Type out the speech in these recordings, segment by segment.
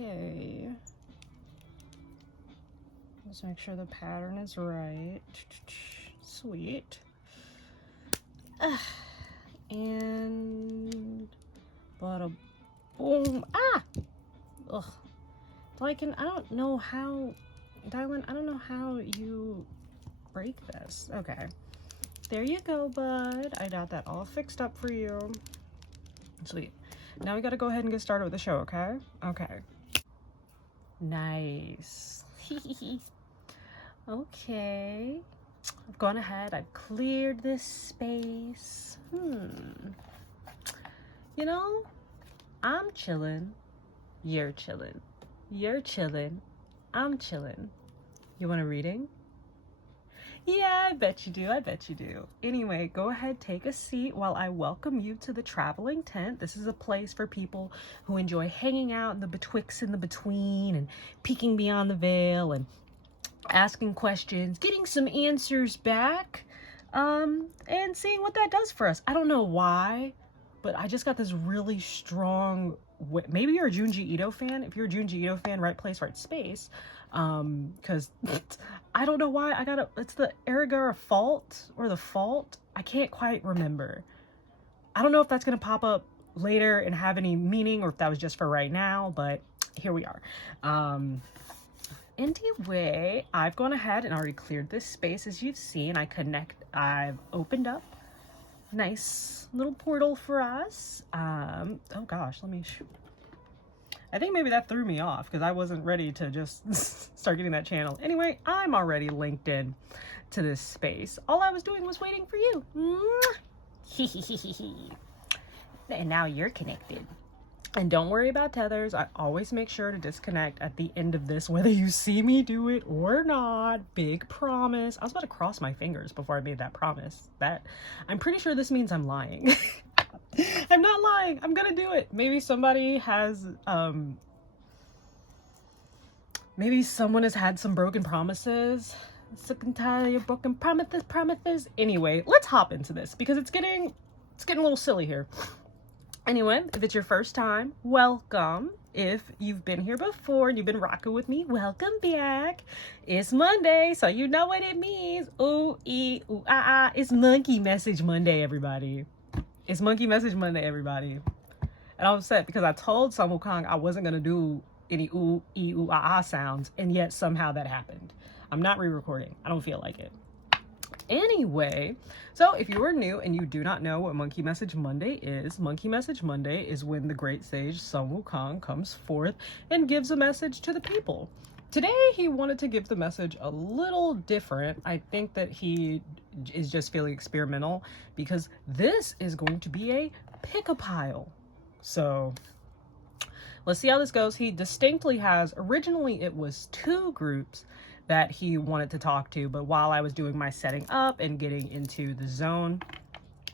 Okay. Let's make sure the pattern is right. Sweet. And bada boom. Ah! Ugh. I don't know how, Dylan, I don't know how you break this. Okay. There you go, bud. I got that all fixed up for you. Sweet. Now we gotta go ahead and get started with the show, okay? Okay. Nice. Okay. I've gone ahead. I've cleared this space. You know, I'm chilling. You're chilling. You're chilling. I'm chilling. You want a reading? Yeah, I bet you do. I bet you do. Anyway, go ahead, take a seat while I welcome you to the traveling tent. This is a place for people who enjoy hanging out in the betwixt and the between and peeking beyond the veil and asking questions, getting some answers back, and seeing what that does for us. I don't know why, but I just got this really strong, maybe you're a Junji Ito fan. If you're a Junji Ito fan, right place, right space. Because I don't know why it's the Erigara fault or the fault. I can't quite remember. I don't know if that's going to pop up later and have any meaning or if that was just for right now, but here we are. Anyway, I've gone ahead and already cleared this space. As you've seen, I've opened up nice little portal for us. Oh gosh, I think maybe that threw me off because I wasn't ready to just start getting that channel. Anyway, I'm already linked in to this space. All I was doing was waiting for you. And now you're connected. And don't worry about tethers. I always make sure to disconnect at the end of this, whether you see me do it or not. Big promise. I was about to cross my fingers before I made that promise. I'm pretty sure this means I'm lying. I'm not lying. I'm gonna do it. Maybe somebody has, maybe someone has had some broken promises. Sick and tired of broken promises. Anyway, let's hop into this because it's getting a little silly here. Anyway, if it's your first time, welcome. If you've been here before and you've been rocking with me, welcome back. It's Monday, so you know what it means. Ooh, ooh, ah. It's Monkey Message Monday, everybody. It's Monkey Message Monday, everybody. And I'm upset because I told Sun Wukong I wasn't going to do any ooh, ooh, ah sounds, and yet somehow that happened. I'm not re-recording. I don't feel like it. Anyway, so if you are new and you do not know what Monkey Message Monday is when the great sage Sun Wukong comes forth and gives a message to the people. Today, he wanted to give the message a little different. I think that he is just feeling experimental because this is going to be a pick-a-pile. So let's see how this goes. He distinctly has, originally it was 2 groups that he wanted to talk to, but while I was doing my setting up and getting into the zone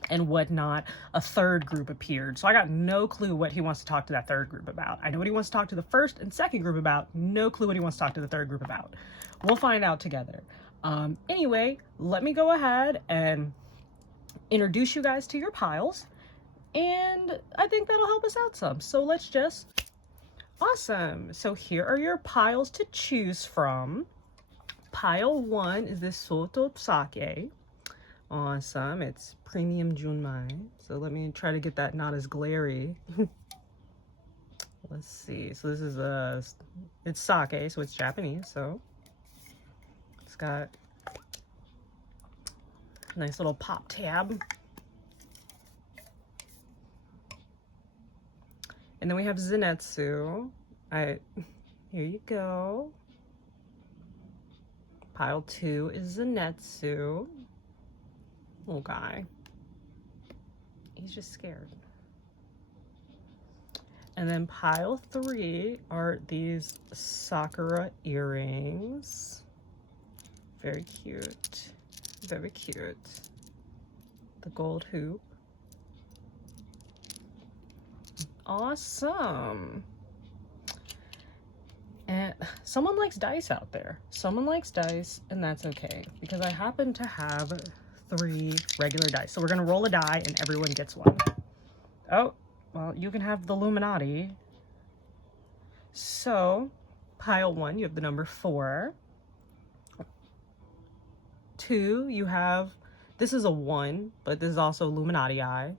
and whatnot, a 3rd group appeared. So I got no clue what he wants to talk to that 3rd group about. I know what he wants to talk to the 1st and 2nd group about. No clue what he wants to talk to the 3rd group about. We'll find out together. Anyway, let me go ahead and introduce you guys to your piles, and I think that'll help us out some. So let's just... Awesome. So here are your piles to choose from. Pile 1 is this Soto Sake. Awesome. It's premium Junmai. So let me try to get that not as glary. Let's see. So this is it's sake, so it's Japanese. So it's got a nice little pop tab. And then we have Zenetsu. Here you go. Pile 2 is Zenetsu. Little guy. He's just scared. And then pile 3 are these Sakura earrings. Very cute. Very cute. The gold hoop. Awesome. And someone likes dice out there. Someone likes dice, and that's okay, because I happen to have 3 regular dice. So we're gonna roll a die and everyone gets one. Oh, well, you can have the Illuminati. So pile 1, you have the number 4. 2, you have, this is a 1, but this is also Illuminati eye.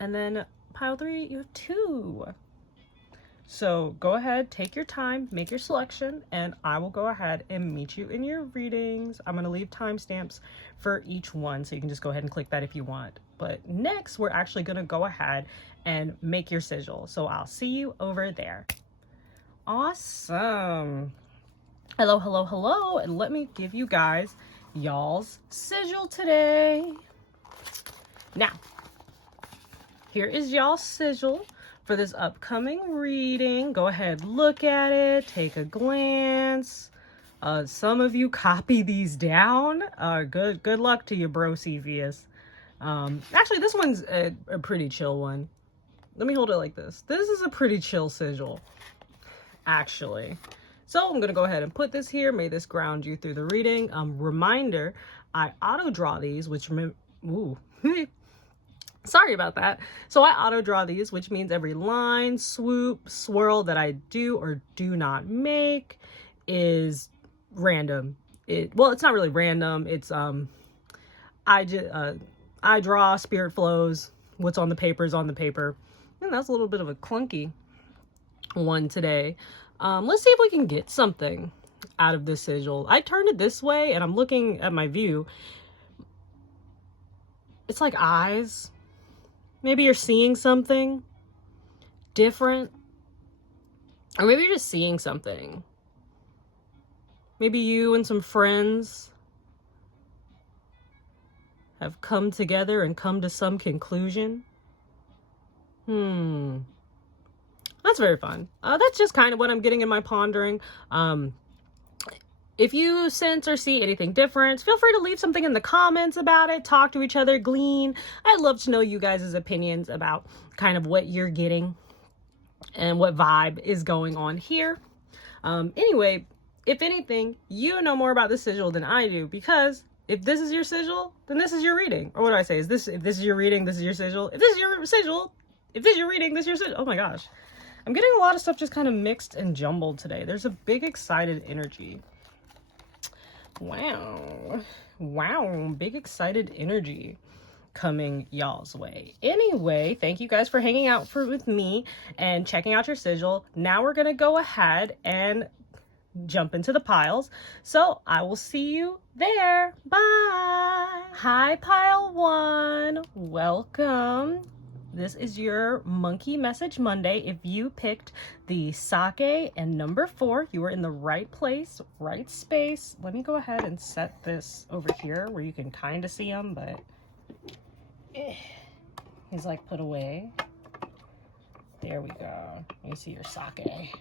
And then pile 3, you have 2. So go ahead, take your time, make your selection, and I will go ahead and meet you in your readings. I'm going to leave timestamps for each one, so you can just go ahead and click that if you want. But next, we're actually going to go ahead and make your sigil. So I'll see you over there. Awesome. Hello, hello, hello. And let me give you guys y'all's sigil today. Now, here is y'all's sigil for this upcoming reading. Go ahead, look at it, take a glance. Some of you copy these down. Good luck to you, bro Cepheus. Actually, this one's a pretty chill one. Let me hold it like this. This is a pretty chill sigil, actually. So I'm gonna go ahead and put this here. May this ground you through the reading. Reminder, I auto draw these, which sorry about that. So I auto draw these, which means every line, swoop, swirl that I do or do not make is random. Well, it's not really random. It's I draw, spirit flows, what's on the paper is on the paper. And that's a little bit of a clunky one today. Let's see if we can get something out of this sigil. I turned it this way and I'm looking at my view. It's like eyes. Maybe you're seeing something different, or maybe you're just seeing something. Maybe you and some friends have come together and come to some conclusion. That's very fun. That's just kind of what I'm getting in my pondering. If you sense or see anything different, feel free to leave something in the comments about it. Talk to each other, glean. I'd love to know you guys' opinions about kind of what you're getting and what vibe is going on here. Anyway, if anything, you know more about the sigil than I do, because if this is your sigil, then this is your reading. Or what do I say? If this is your reading, this is your sigil. If this is your sigil, if this is your reading, this is your sigil. Oh my gosh. I'm getting a lot of stuff just kind of mixed and jumbled today. There's a big excited energy. Wow, big excited energy coming y'all's way. Anyway, thank you guys for hanging out with me and checking out your sigil. Now we're gonna go ahead and jump into the piles, so I will see you there. Bye. Hi, pile 1, welcome. This is your Monkey Message Monday. If you picked the sake and number 4, you were in the right place, right space. Let me go ahead and set this over here where you can kind of see him, but he's like put away. There we go. You see your sake.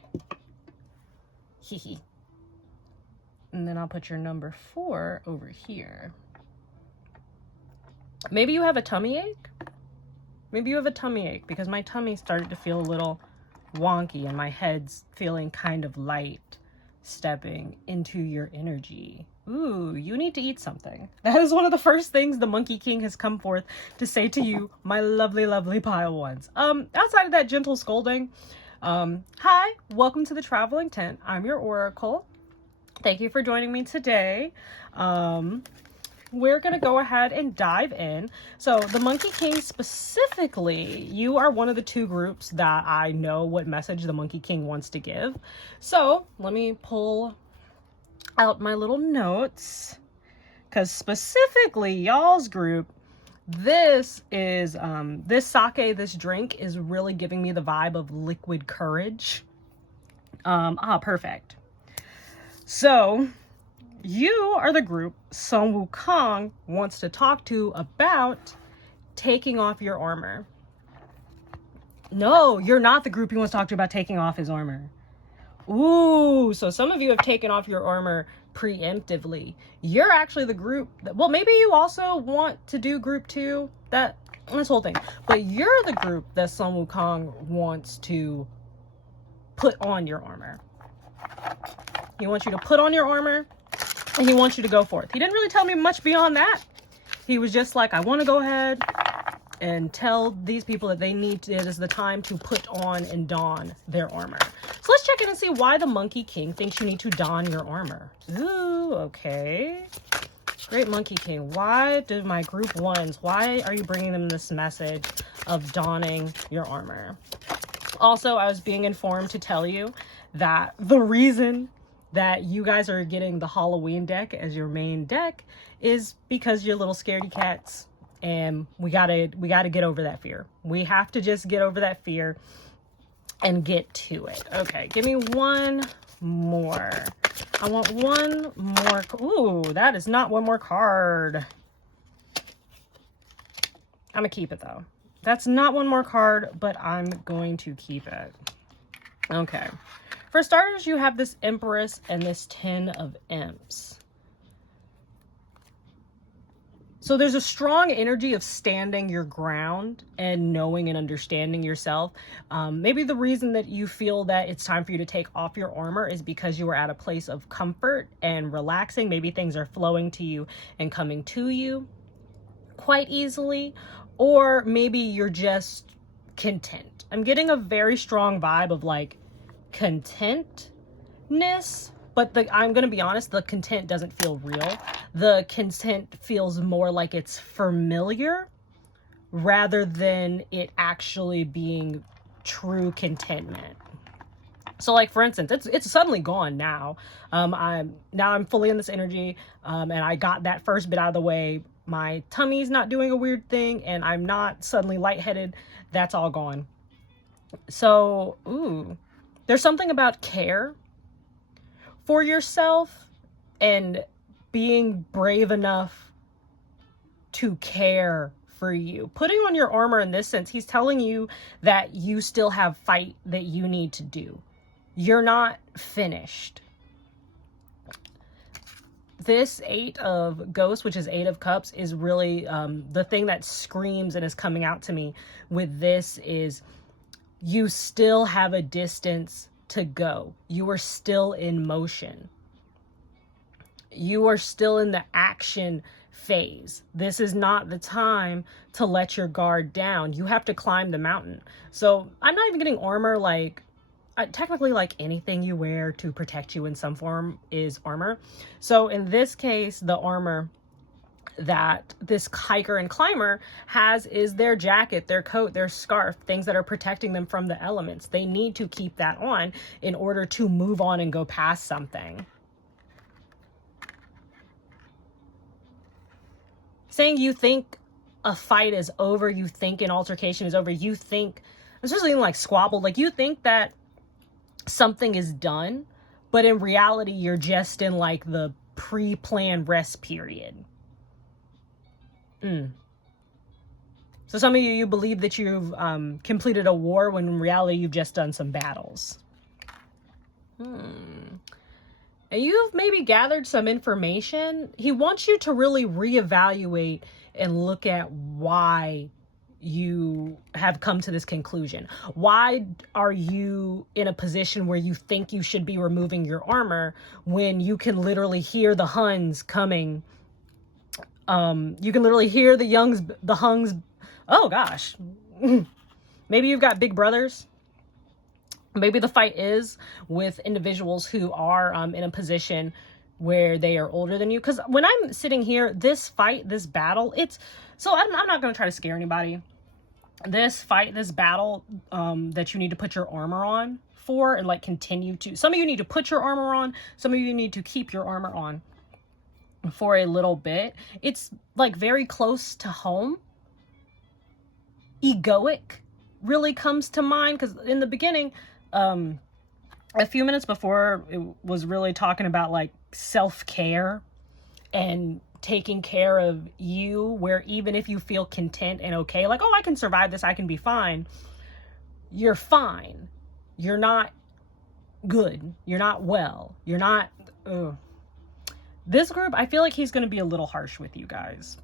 Hee. And then I'll put your number 4 over here. Maybe you have a tummy ache. Maybe you have a tummy ache, because my tummy started to feel a little wonky and my head's feeling kind of light stepping into your energy. Ooh, you need to eat something. That is one of the first things the Monkey King has come forth to say to you, my lovely, lovely pile 1s. Outside of that gentle scolding, hi, welcome to the Traveling Tent. I'm your Oracle. Thank you for joining me today. We're going to go ahead and dive in. So the Monkey King specifically, you are one of the 2 groups that I know what message the Monkey King wants to give. So let me pull out my little notes, because specifically y'all's group, this is, this sake, this drink is really giving me the vibe of liquid courage. Perfect. So you are the group Sun Wukong wants to talk to about taking off your armor. No, you're not the group he wants to talk to about taking off his armor. Ooh, so some of you have taken off your armor preemptively. You're actually the group that, well, maybe you also want to do group 2, this whole thing, but you're the group that Sun Wukong wants to put on your armor. He wants you to put on your armor, and he wants you to go forth. He didn't really tell me much beyond that. He was just like, I want to go ahead and tell these people that it is the time to put on and don their armor. So let's check in and see why the Monkey King thinks you need to don your armor. Ooh, okay. Great Monkey King. Why do my group ones, why are you bringing them this message of donning your armor? Also, I was being informed to tell you that the reason that you guys are getting the Halloween deck as your main deck is because you're little scaredy cats, and we gotta get over that fear. We have to just get over that fear and get to it. Okay, give me one more. I want one more. Ooh, that is not one more card. I'm gonna keep it though. That's not one more card, but I'm going to keep it. Okay. For starters, you have this Empress and this Ten of Imps. So there's a strong energy of standing your ground and knowing and understanding yourself. Maybe the reason that you feel that it's time for you to take off your armor is because you are at a place of comfort and relaxing. Maybe things are flowing to you and coming to you quite easily, or maybe you're just content. I'm getting a very strong vibe of like contentness, but I'm gonna be honest, the content doesn't feel real. The content feels more like it's familiar rather than it actually being true contentment. So like, for instance, it's suddenly gone now. I'm fully in this energy, and I got that first bit out of the way. My tummy's not doing a weird thing, and I'm not suddenly lightheaded. That's all gone. So, ooh, there's something about care for yourself and being brave enough to care for you. Putting on your armor in this sense, he's telling you that you still have fight that you need to do. You're not finished. This Eight of Ghosts, which is Eight of Cups, is really the thing that screams and is coming out to me with this is you still have a distance to go. You are still in motion. You are still in the action phase. This is not the time to let your guard down. You have to climb the mountain. So I'm not even getting armor like technically like anything you wear to protect you in some form is armor. So in this case, the armor that this hiker and climber has is their jacket, their coat, their scarf, things that are protecting them from the elements. They need to keep that on in order to move on and go past something. Saying you think a fight is over, you think an altercation is over, you think, especially in like squabble, like you think that something is done, but in reality, you're just in like the pre-planned rest period. So some of you believe that you've completed a war when in reality you've just done some battles. And you've maybe gathered some information. He wants you to really reevaluate and look at why you have come to this conclusion. Why are you in a position where you think you should be removing your armor when you can literally hear the Huns coming? You can literally hear the Huns. Oh gosh. Maybe you've got big brothers. Maybe the fight is with individuals who are in a position where they are older than you. Because when I'm sitting here, this fight, this battle, so I'm not going to try to scare anybody. This fight, this battle that you need to put your armor on for and like continue to. Some of you need to put your armor on. Some of you need to keep your armor on for a little bit. It's like very close to home. Egoic really comes to mind because in the beginning, a few minutes before, it was really talking about like self-care and taking care of you, where even if you feel content and okay, like, oh, I can survive this, I can be fine, you're fine. You're not good. You're not well. You're not, This group, I feel like he's going to be a little harsh with you guys.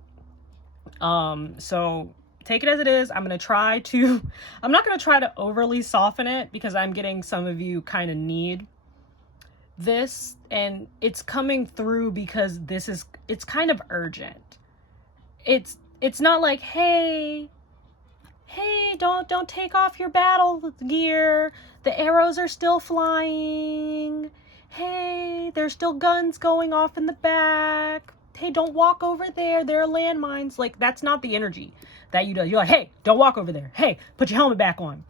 So take it as it is. I'm not going to try to overly soften it because I'm getting some of you kind of need this, and it's coming through because it's kind of urgent. It's not like, hey, hey, don't take off your battle gear. The arrows are still flying. Hey, there's still guns going off in the back. Hey, don't walk over there. There are landmines. Like, that's not the energy that you do. You're like, hey, don't walk over there. Hey, put your helmet back on.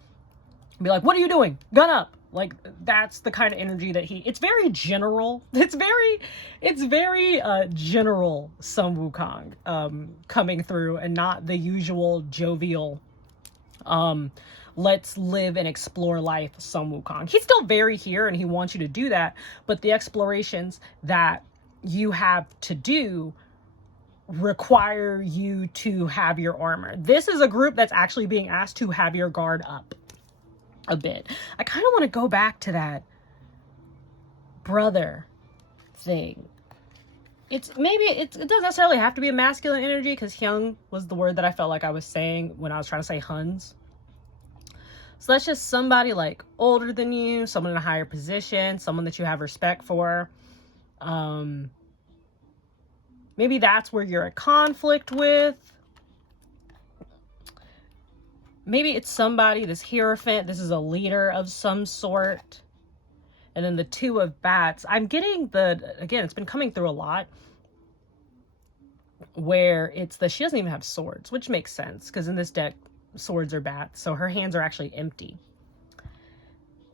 Be like, what are you doing? Gun up. Like, that's the kind of energy that it's very general. It's very general Sun Wukong coming through, and not the usual jovial let's live and explore life Sun Wukong. He's still very here and he wants you to do that, but the explorations that you have to do require you to have your armor. This is a group that's actually being asked to have your guard up a bit. I kind of want to go back to that brother thing. It doesn't necessarily have to be a masculine energy, because Hyung was the word that I felt like I was saying when I was trying to say Huns. So that's just somebody like older than you, someone in a higher position, someone that you have respect for. Maybe that's where you're at conflict with. Maybe it's somebody, this Hierophant, this is a leader of some sort. And then the Two of Bats. I'm getting again, it's been coming through a lot, where she doesn't even have swords, which makes sense, because in this deck, swords are bats. So her hands are actually empty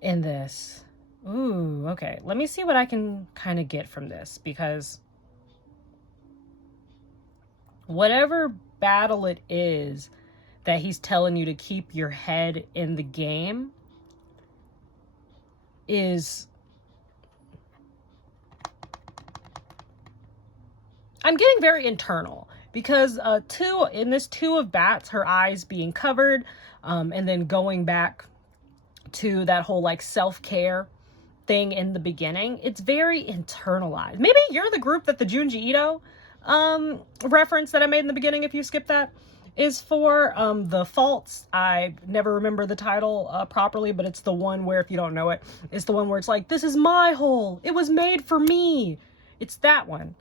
in this. Ooh, okay. Let me see what I can kind of get from this, because whatever battle it is that he's telling you to keep your head in the game is... I'm getting very internal, because in this Two of Bats, her eyes being covered, and then going back to that whole like self-care thing in the beginning, it's very internalized. Maybe you're the group that the Junji Ito reference that I made in the beginning, if you skip that, is for. The Faults, I never remember the title properly, but it's the one where, if you don't know it, it's the one where it's like, this is my hole, it was made for me. It's that one.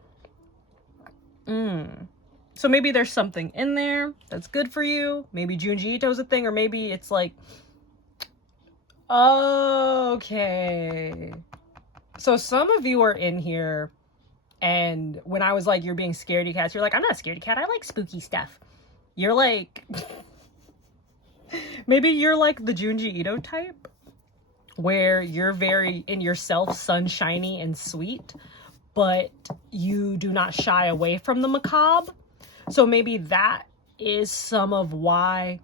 So maybe there's something in there that's good for you. Maybe Junji Ito's a thing, or maybe it's like, okay. So some of you are in here, and when I was like, you're being scaredy cats, you're like, I'm not a scaredy cat, I like spooky stuff. You're like, maybe you're like the Junji Ito type, where you're very in yourself, sunshiny and sweet, but you do not shy away from the macabre. So maybe that is some of why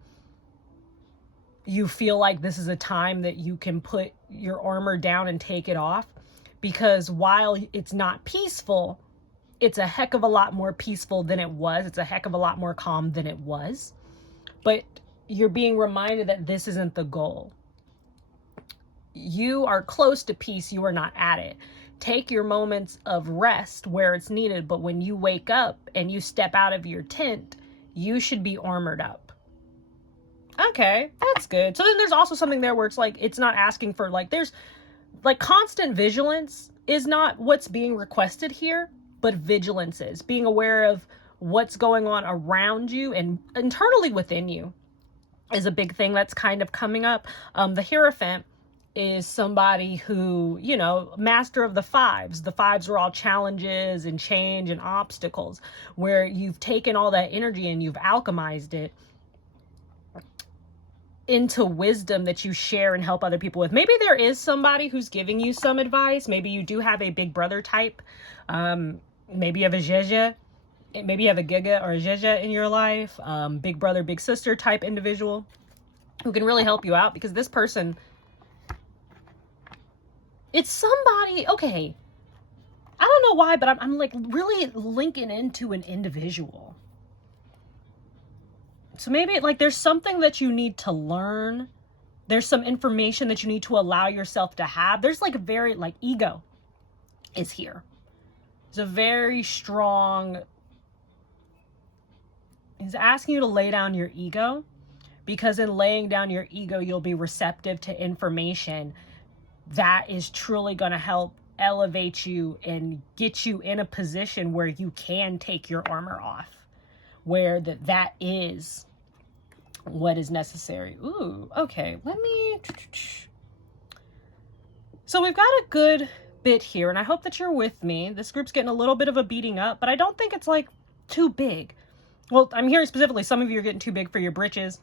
you feel like this is a time that you can put your armor down and take it off. Because while it's not peaceful, it's a heck of a lot more peaceful than it was. It's a heck of a lot more calm than it was. But you're being reminded that this isn't the goal. You are close to peace, you are not at it. Take your moments of rest where it's needed, but when you wake up and you step out of your tent, you should be armored up. Okay, that's good. So then there's also something there where it's like, it's not asking for, like, there's like constant vigilance is not what's being requested here, but vigilance is being aware of what's going on around you and internally within you is a big thing that's kind of coming up. The Hierophant is somebody who, you know, master of the fives. The fives are all challenges and change and obstacles, where you've taken all that energy and you've alchemized it into wisdom that you share and help other people with. Maybe there is somebody who's giving you some advice. Maybe you do have a big brother type. Maybe you have a Jeje. Maybe you have a Giga or a Jeje in your life. Big brother, big sister type individual who can really help you out, because this person, it's somebody, okay, I don't know why, but I'm like really linking into an individual. So maybe like there's something that you need to learn. There's some information that you need to allow yourself to have. There's like a very, like, ego is here. It's a very strong, he's asking you to lay down your ego, because in laying down your ego, you'll be receptive to information that is truly going to help elevate you and get you in a position where you can take your armor off, where that is what is necessary. Ooh, okay, let me... So we've got a good bit here, and I hope that you're with me. This group's getting a little bit of a beating up, but I don't think it's like too big. Well, I'm hearing specifically some of you are getting too big for your britches,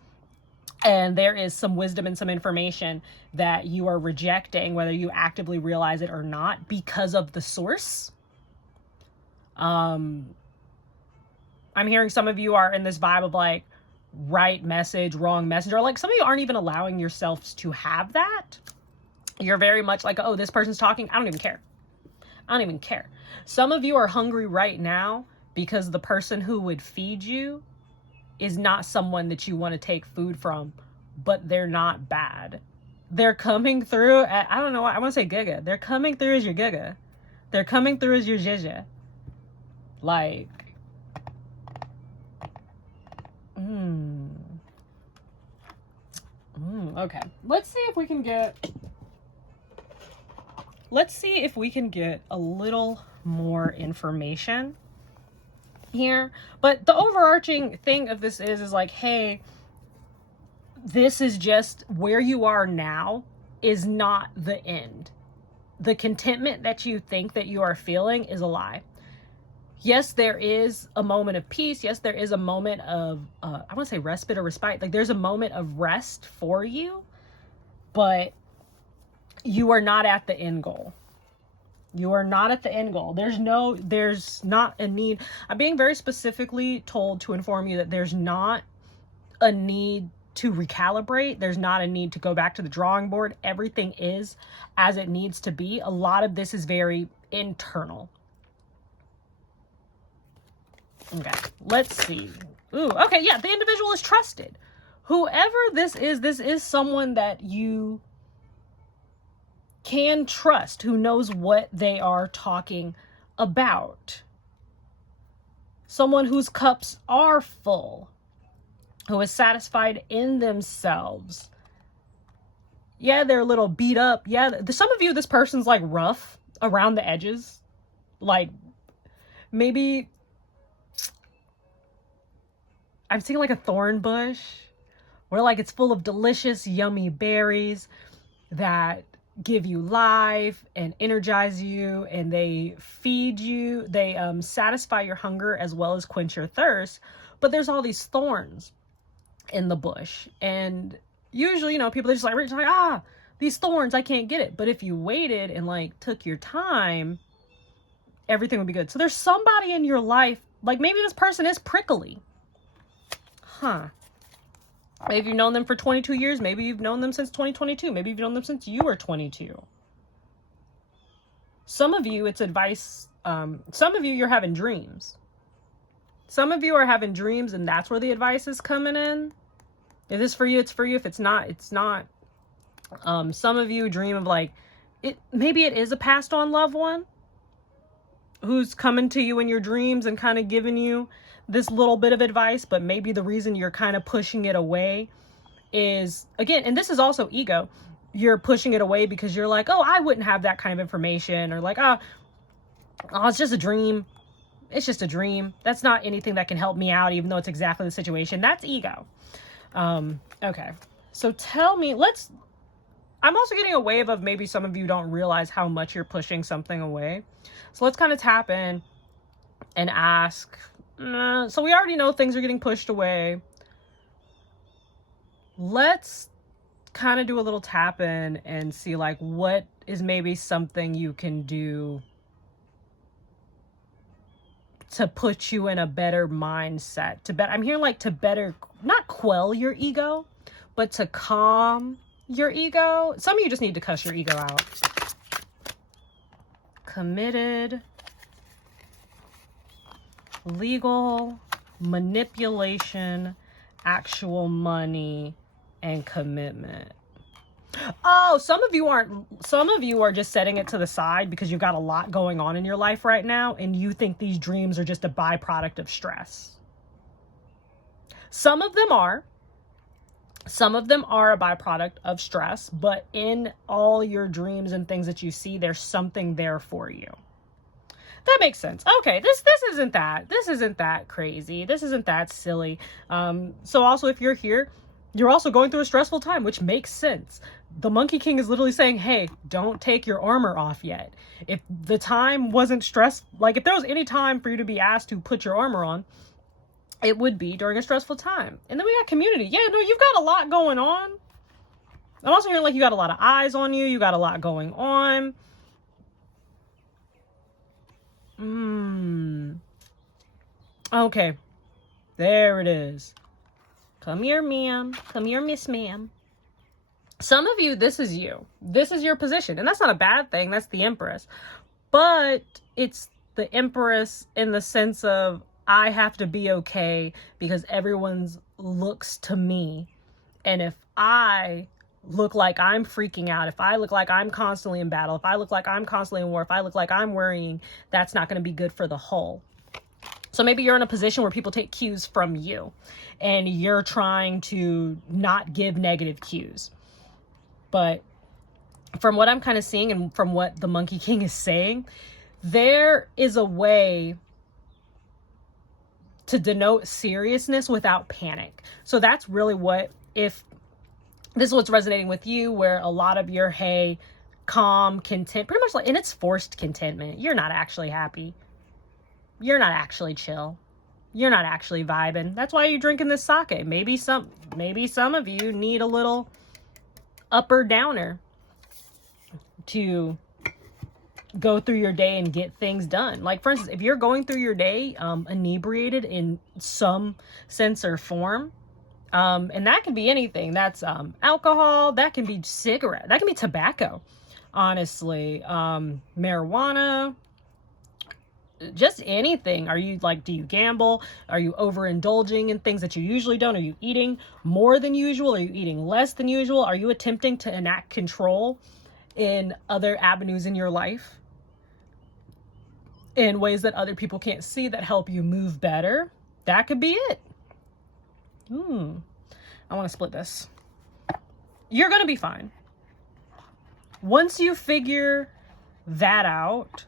and there is some wisdom and some information that you are rejecting, whether you actively realize it or not, because of the source. I'm hearing some of you are in this vibe of like right message, wrong message, or like some of you aren't even allowing yourselves to have that. You're very much like, oh, this person's talking, I don't even care. I don't even care. Some of you are hungry right now because the person who would feed you is not someone that you want to take food from, but they're not bad. They're coming through at, I don't know, I want to say giga. They're coming through as your giga. They're coming through as your zhizha. Like, okay. Let's see if we can get a little more information here. But the overarching thing of this is like, hey, this is just where you are now is not the end. The contentment that you think that you are feeling is a lie. Yes, there is a moment of peace. Yes, there is a moment of, I want to say respite or respite. Like there's a moment of rest for you, but you are not at the end goal. You are not at the end goal. There's not a need. I'm being very specifically told to inform you that there's not a need to recalibrate. There's not a need to go back to the drawing board. Everything is as it needs to be. A lot of this is very internal. Okay, let's see. Ooh, okay, yeah, the individual is trusted. Whoever this is someone that you can trust, who knows what they are talking about. Someone whose cups are full, who is satisfied in themselves. Yeah, they're a little beat up. Yeah, some of you, this person's like rough around the edges. Like, maybe I'm seeing like a thorn bush where like it's full of delicious, yummy berries that give you life and energize you, and they feed you. They satisfy your hunger as well as quench your thirst. But there's all these thorns in the bush, and usually, you know, people are just like, these thorns, I can't get it. But if you waited and like took your time, everything would be good. So there's somebody in your life, like maybe this person is prickly. Maybe you've known them for 22 years. Maybe you've known them since 2022. Maybe you've known them since you were 22. Some of you, it's advice. Some of you, you're having dreams. Some of you are having dreams, and that's where the advice is coming in. If it's for you, it's for you. If it's not, it's not. Some of you dream of like, maybe it is a passed on loved one who's coming to you in your dreams and kind of giving you this little bit of advice, but maybe the reason you're kind of pushing it away is, again, and this is also ego, you're pushing it away because you're like, oh, I wouldn't have that kind of information, or like, oh, it's just a dream. It's just a dream. That's not anything that can help me out, even though it's exactly the situation. That's ego. Okay. So tell me, I'm also getting a wave of maybe some of you don't realize how much you're pushing something away. So let's kind of tap in and ask, so we already know things are getting pushed away. Let's kind of do a little tap in and see like what is maybe something you can do to put you in a better mindset. I'm hearing like to better, not quell your ego, but to calm your ego. Some of you just need to cuss your ego out. Committed, legal, manipulation, actual money, and commitment. Oh, some of you are just setting it to the side because you've got a lot going on in your life right now, and you think these dreams are just a byproduct of stress. Some of them are a byproduct of stress, but in all your dreams and things that you see, there's something there for you. That makes sense. Okay, this isn't that crazy. This isn't that silly. So also, if you're here, You're also going through a stressful time, which makes sense. The Monkey King is literally saying, hey, don't take your armor off yet. If the time wasn't stressed, like if there was any time for you to be asked to put your armor on, it would be during a stressful time. And then we got community. Yeah, no, you've got a lot going on. I'm also hearing like you got a lot of eyes on you. You got a lot going on. Okay. There it is. Come here, ma'am. Come here, Miss Ma'am. Some of you, this is you. This is your position. And that's not a bad thing. That's the Empress. But it's the Empress in the sense of, I have to be okay because everyone's looks to me. And if I look like I'm freaking out, if I look like I'm constantly in battle, if I look like I'm constantly in war, if I look like I'm worrying, that's not going to be good for the whole. So maybe you're in a position where people take cues from you and you're trying to not give negative cues. But from what I'm kind of seeing and from what the Monkey King is saying, there is a way to denote seriousness without panic. So that's really what, if this is what's resonating with you, where a lot of your, hey, calm, content, pretty much like, and it's forced contentment. You're not actually happy. You're not actually chill. You're not actually vibing. That's why you're drinking this sake. Maybe some of you need a little up or downer to go through your day and get things done. Like, for instance, if you're going through your day inebriated in some sense or form, and that can be anything. That's alcohol, that can be cigarette, that can be tobacco, honestly, marijuana, just anything. Are you like, do you gamble? Are you overindulging in things that you usually don't? Are you eating more than usual? Are you eating less than usual? Are you attempting to enact control in other avenues in your life in ways that other people can't see that help you move better? That could be it. I want to split this. You're going to be fine. Once you figure that out,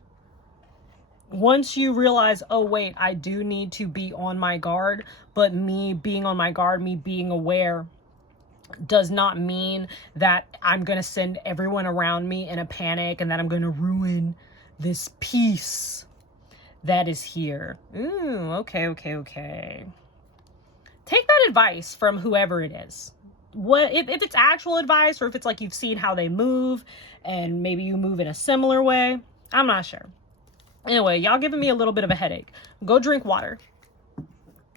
once you realize, oh wait, I do need to be on my guard, but me being on my guard, me being aware, does not mean that I'm going to send everyone around me in a panic and that I'm going to ruin this peace that is here. Ooh, okay. Take that advice from whoever it is. What if it's actual advice, or if it's like you've seen how they move and maybe you move in a similar way. I'm not sure. Anyway, y'all giving me a little bit of a headache. Go drink water.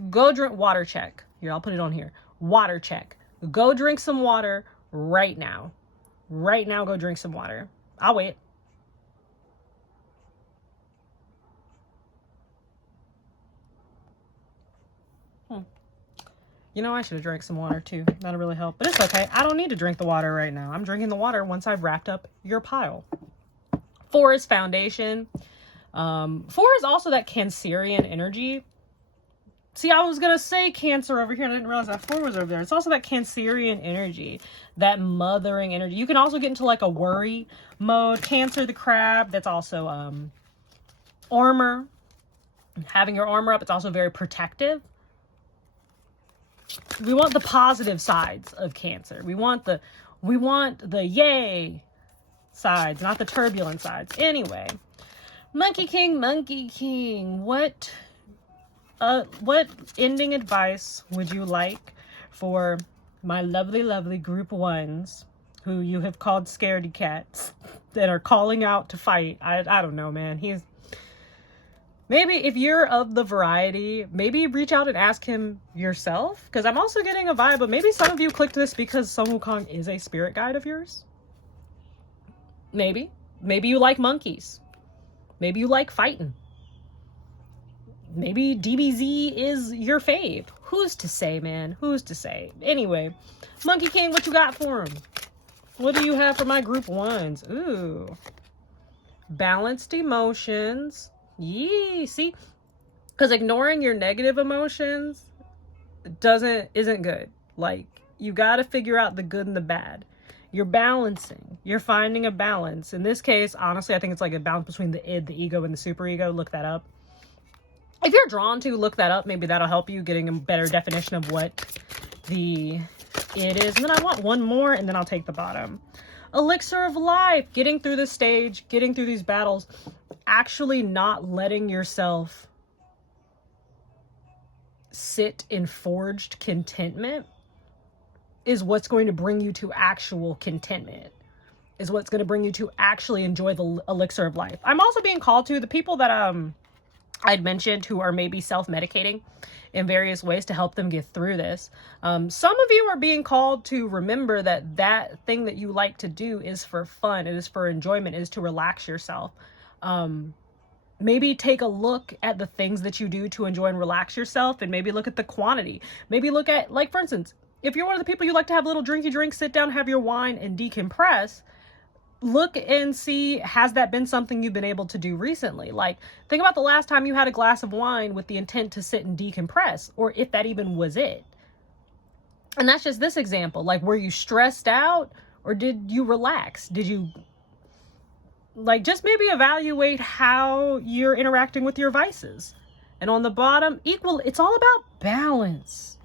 Go drink water check. Here, I'll put it on here. Water check. Go drink some water right now. Right now, go drink some water. I'll wait. You know, I should have drank some water too. That'll really help. But it's okay. I don't need to drink the water right now. I'm drinking the water once I've wrapped up your pile. 4 is foundation. 4 is also that Cancerian energy. See, I was going to say Cancer over here, and I didn't realize that 4 was over there. It's also that Cancerian energy, that mothering energy. You can also get into like a worry mode. Cancer, the crab, that's also armor. Having your armor up, it's also very protective. We want the positive sides of Cancer. We want the yay sides, not the turbulent sides. Anyway, Monkey King, what ending advice would you like for my lovely group 1s who you have called scaredy cats that are calling out to fight? I don't know, man. Maybe if you're of the variety, maybe reach out and ask him yourself, because I'm also getting a vibe, but maybe some of you clicked this because Sun Wukong is a spirit guide of yours. Maybe you like monkeys. Maybe you like fighting. Maybe DBZ is your fave. Who's to say, man? Who's to say? Anyway, Monkey King, what you got for him? What do you have for my group 1s? Ooh. Balanced emotions. Yee, see? Because ignoring your negative emotions isn't good. Like, you got to figure out the good and the bad. You're balancing. You're finding a balance. In this case, honestly, I think it's like a balance between the id, the ego, and the superego. Look that up. If you're drawn to, look that up. Maybe that'll help you getting a better definition of what the it is. And then I want one more, and then I'll take the bottom. Elixir of life, getting through this stage, getting through these battles, actually not letting yourself sit in forged contentment is what's going to bring you to actual contentment, is what's going to bring you to actually enjoy the elixir of life. I'm also being called to the people that I'd mentioned who are maybe self-medicating in various ways to help them get through this. Some of you are being called to remember that that thing that you like to do is for fun. It is for enjoyment. It is to relax yourself. Maybe take a look at the things that you do to enjoy and relax yourself, and maybe look at the quantity. Maybe look at, like, for instance, if you're one of the people you like to have a little drinky drink, sit down, have your wine, and decompress, look and see, has that been something you've been able to do recently? Like, think about the last time you had a glass of wine with the intent to sit and decompress, or if that even was it. And that's just this example. Like, were you stressed out, or did you relax? Did you, like, just maybe evaluate how you're interacting with your vices. And on the bottom, it's all about balance.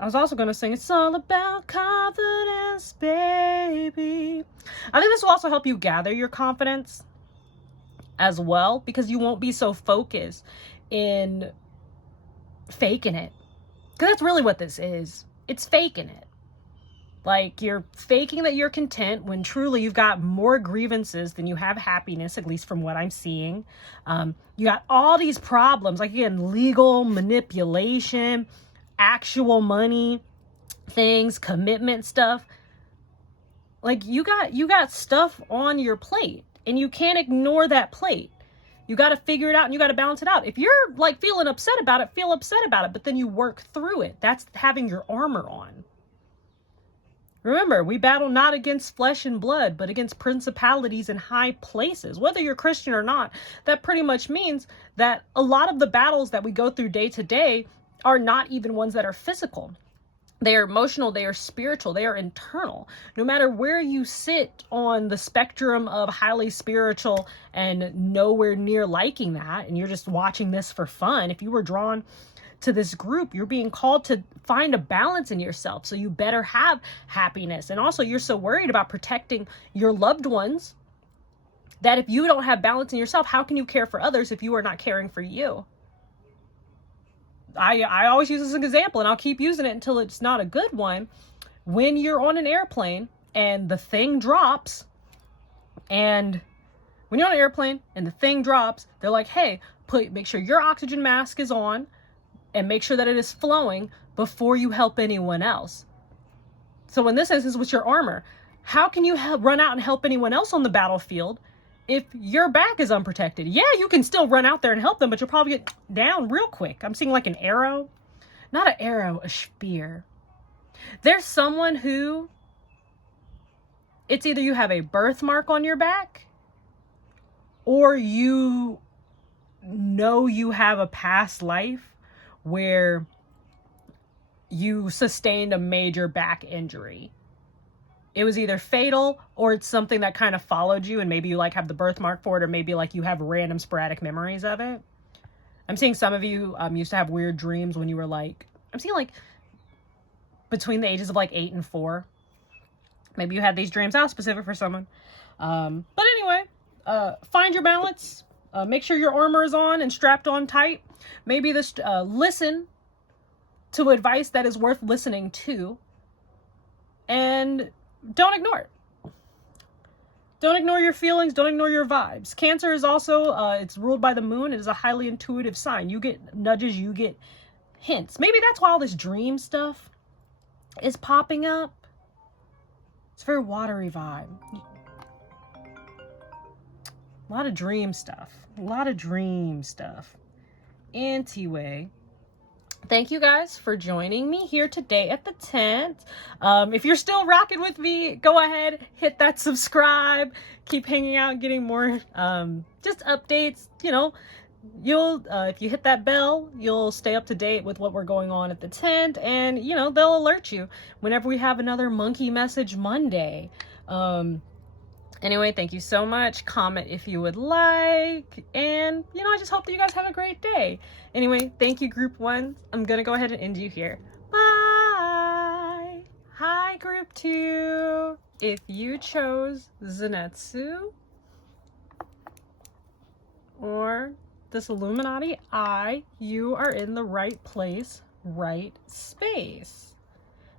I was also going to sing, it's all about confidence, baby. I think this will also help you gather your confidence as well, because you won't be so focused in faking it. Because that's really what this is. It's faking it. Like, you're faking that you're content when truly you've got more grievances than you have happiness, at least from what I'm seeing. You got all these problems, like, again, legal manipulation, actual money things, commitment stuff. Like, you got stuff on your plate, and you can't ignore that plate. You got to figure it out, and you got to balance it out. If you're, like, feeling upset about it, feel upset about it, but then you work through it. That's having your armor on. Remember, we battle not against flesh and blood, but against principalities in high places. Whether you're Christian or not, that pretty much means that a lot of the battles that we go through day to day are not even ones that are physical. They are emotional, they are spiritual, they are internal. No matter where you sit on the spectrum of highly spiritual and nowhere near liking that, and you're just watching this for fun, if you were drawn to this group, you're being called to find a balance in yourself. So you better have happiness. And also, you're so worried about protecting your loved ones that if you don't have balance in yourself, how can you care for others if you are not caring for you? I always use this as an example, and I'll keep using it until it's not a good one. When you're on an airplane and the thing drops, and when you're on an airplane and the thing drops, they're like, hey, make sure your oxygen mask is on and make sure that it is flowing before you help anyone else. So in this instance, with your armor, how can you run out and help anyone else on the battlefield if your back is unprotected? Yeah, you can still run out there and help them, but you'll probably get down real quick. I'm seeing like an arrow. Not an arrow, a spear. There's someone who, it's either you have a birthmark on your back, or you know you have a past life where you sustained a major back injury. It was either fatal, or it's something that kind of followed you, and maybe you like have the birthmark for it, or maybe like you have random sporadic memories of it. I'm seeing some of you used to have weird dreams when you were like, I'm seeing like between the ages of like 8 and 4. Maybe you had these dreams out specific for someone. But anyway, find your balance. Make sure your armor is on and strapped on tight. Maybe listen to advice that is worth listening to. And don't ignore it. Don't ignore your feelings. Don't ignore your vibes. Cancer is also, it's ruled by the moon. It is a highly intuitive sign. You get nudges, you get hints. Maybe that's why all this dream stuff is popping up. It's a very watery vibe. A lot of dream stuff. A lot of dream stuff. Anyway, thank you guys for joining me here today at the tent. If you're still rocking with me, go ahead, hit that subscribe, keep hanging out, getting more just updates. You know, you'll if you hit that bell, you'll stay up to date with what we're going on at the tent, and you know, they'll alert you whenever we have another Monkey Message Monday. Anyway, thank you so much. Comment if you would like. And, you know, I just hope that you guys have a great day. Anyway, thank you, Group 1. I'm going to go ahead and end you here. Bye. Hi. my group 2. If you chose Zenitsu or this Illuminati eye, you are in the right place, right space.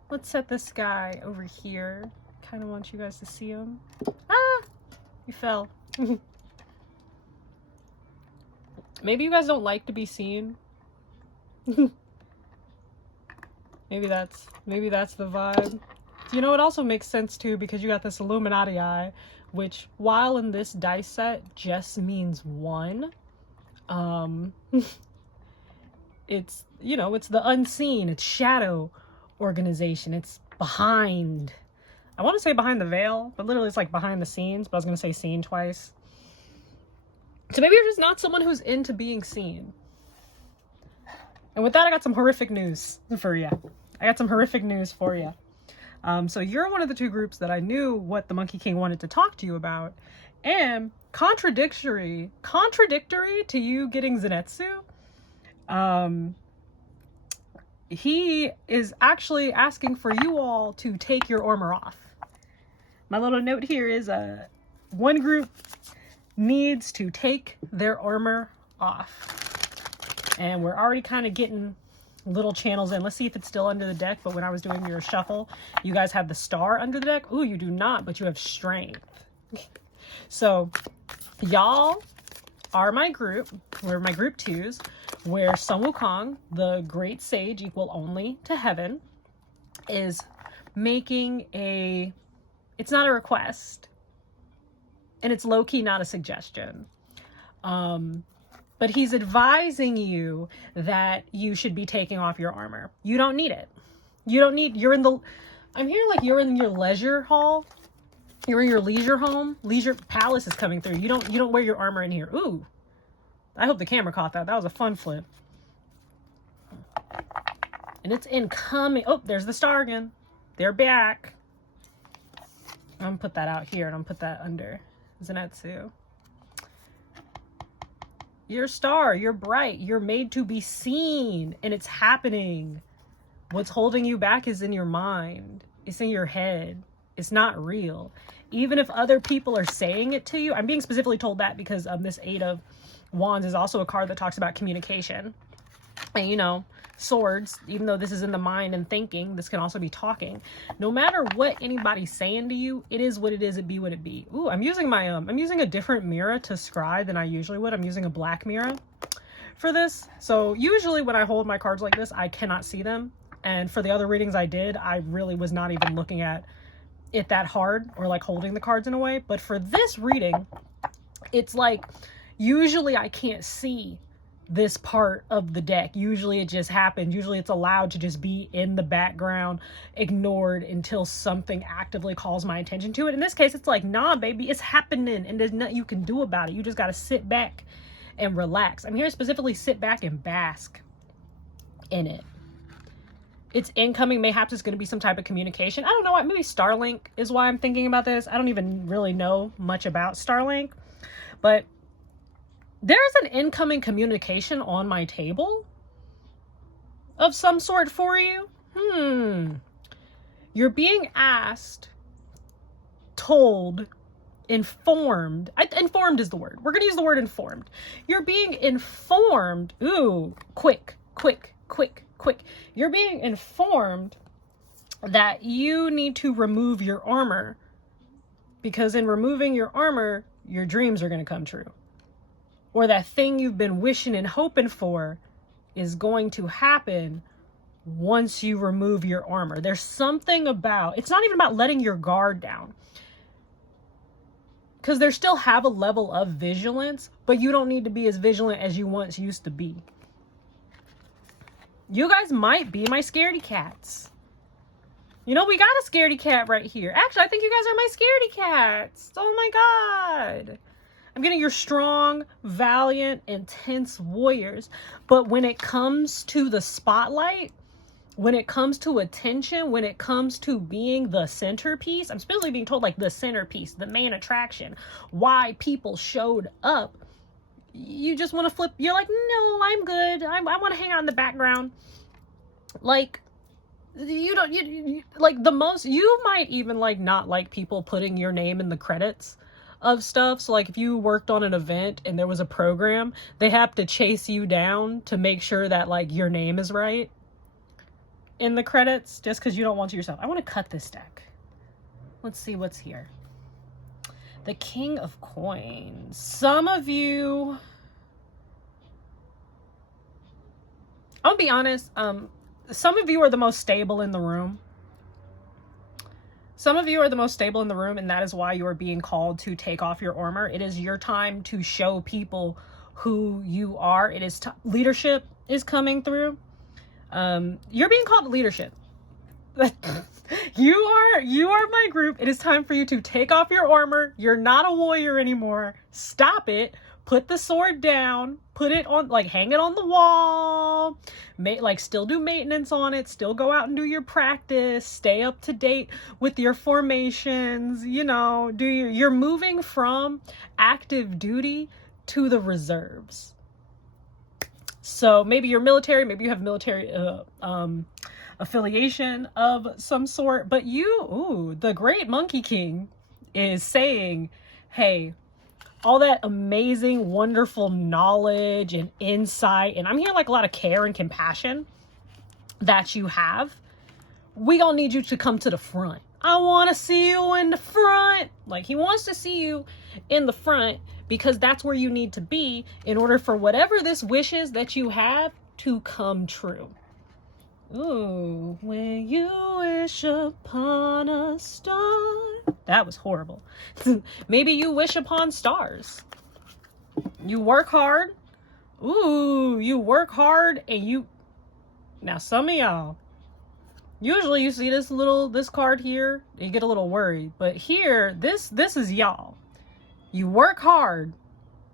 Let's set this guy over here. Kind of want you guys to see him. Ah, you fell. Maybe you guys don't like to be seen. Maybe that's the vibe. You know, it also makes sense too because you got this Illuminati eye, which while in this dice set just means 1. It's, you know, it's the unseen, it's shadow organization, it's behind. I want to say behind the veil, but literally it's like behind the scenes, but I was going to say seen twice. So maybe you're just not someone who's into being seen. And with that, I got some horrific news for you. So you're one of the 2 groups that I knew what the Monkey King wanted to talk to you about. And contradictory to you getting Zenitsu, he is actually asking for you all to take your armor off. My little note here is one group needs to take their armor off. And we're already kind of getting little channels in. Let's see if it's still under the deck. But when I was doing your shuffle, you guys have the star under the deck. Ooh, you do not, but you have strength. So y'all are my group. We're my group 2s, where Sun Wukong, the great sage equal only to heaven, is making a, it's not a request, and it's low-key not a suggestion. But he's advising you that you should be taking off your armor. You don't need it. You're in the, I'm hearing like you're in your leisure hall. You're in your leisure home. Leisure palace is coming through. You don't wear your armor in here. Ooh. I hope the camera caught that. That was a fun flip. And it's incoming. Oh, there's the star again. They're back. I'm gonna put that out here and I'm gonna put that under Zenitsu. You're a star, you're bright, you're made to be seen, and it's happening. What's holding you back is in your mind. It's in your head. It's not real. Even if other people are saying it to you, I'm being specifically told that because this 8 of Wands is also a card that talks about communication. And, you know, swords, even though this is in the mind and thinking, this can also be talking. No matter what anybody's saying to you, it is what it is, it be what it be. Ooh, I'm using my, I'm using a different mirror to scry than I usually would. I'm using a black mirror for this. So usually when I hold my cards like this, I cannot see them. And for the other readings I did, I really was not even looking at it that hard or like holding the cards in a way. But for this reading, it's like, usually I can't see this part of the deck. Usually it just happens. Usually it's allowed to just be in the background, ignored until something actively calls my attention to it. In this case, it's like, nah, baby, it's happening and there's nothing you can do about it. You just got to sit back and relax. I'm here to specifically sit back and bask in it. It's incoming. Mayhaps it's going to be some type of communication. I don't know. Maybe Starlink is why I'm thinking about this. I don't even really know much about Starlink, but there's an incoming communication on my table of some sort for you. You're being asked, told, informed. Informed is the word. We're going to use the word informed. You're being informed. Ooh, quick. You're being informed that you need to remove your armor because in removing your armor, your dreams are going to come true. Or that thing you've been wishing and hoping for is going to happen once you remove your armor. There's something about, it's not even about letting your guard down. Because they still have a level of vigilance, but you don't need to be as vigilant as you once used to be. You guys might be my scaredy cats. You know, we got a scaredy cat right here. Actually, I think you guys are my scaredy cats. Oh my God. I'm getting your strong, valiant, intense warriors. But when it comes to the spotlight, when it comes to attention, when it comes to being the centerpiece, I'm especially being told like the centerpiece, the main attraction, why people showed up, you just want to flip. You're like, no, I'm good. I want to hang out in the background. Like, like the most, you might even like not like people putting your name in the credits of stuff. So like if you worked on an event and there was a program, they have to chase you down to make sure that like your name is right in the credits, just because you don't want to yourself. I want to cut this deck. Let's see what's here. The King of Coins. Some of you, I'll be honest, some of you are the most stable in the room. Some of you are the most stable in the room, and that is why you are being called to take off your armor. It is your time to show people who you are. It is leadership is coming through. You're being called to leadership. You are my group. It is time for you to take off your armor. You're not a warrior anymore. Stop it. Put the sword down. Put it on, like, hang it on the wall. Like, still do maintenance on it. Still go out and do your practice. Stay up to date with your formations. You know, you're moving from active duty to the reserves. So maybe you're military. Maybe you have military affiliation of some sort. But the Great Monkey King is saying, hey, all that amazing, wonderful knowledge and insight, and I'm hearing like a lot of care and compassion that you have, we gonna need you to come to the front. I want to see you in the front. Like, he wants to see you in the front because that's where you need to be in order for whatever this wishes that you have to come true. Ooh, when you wish upon a star. That was horrible. Maybe you wish upon stars. You work hard. Ooh, you work hard and you... Now, some of y'all, usually you see this card here, you get a little worried. But here, this is y'all. You work hard,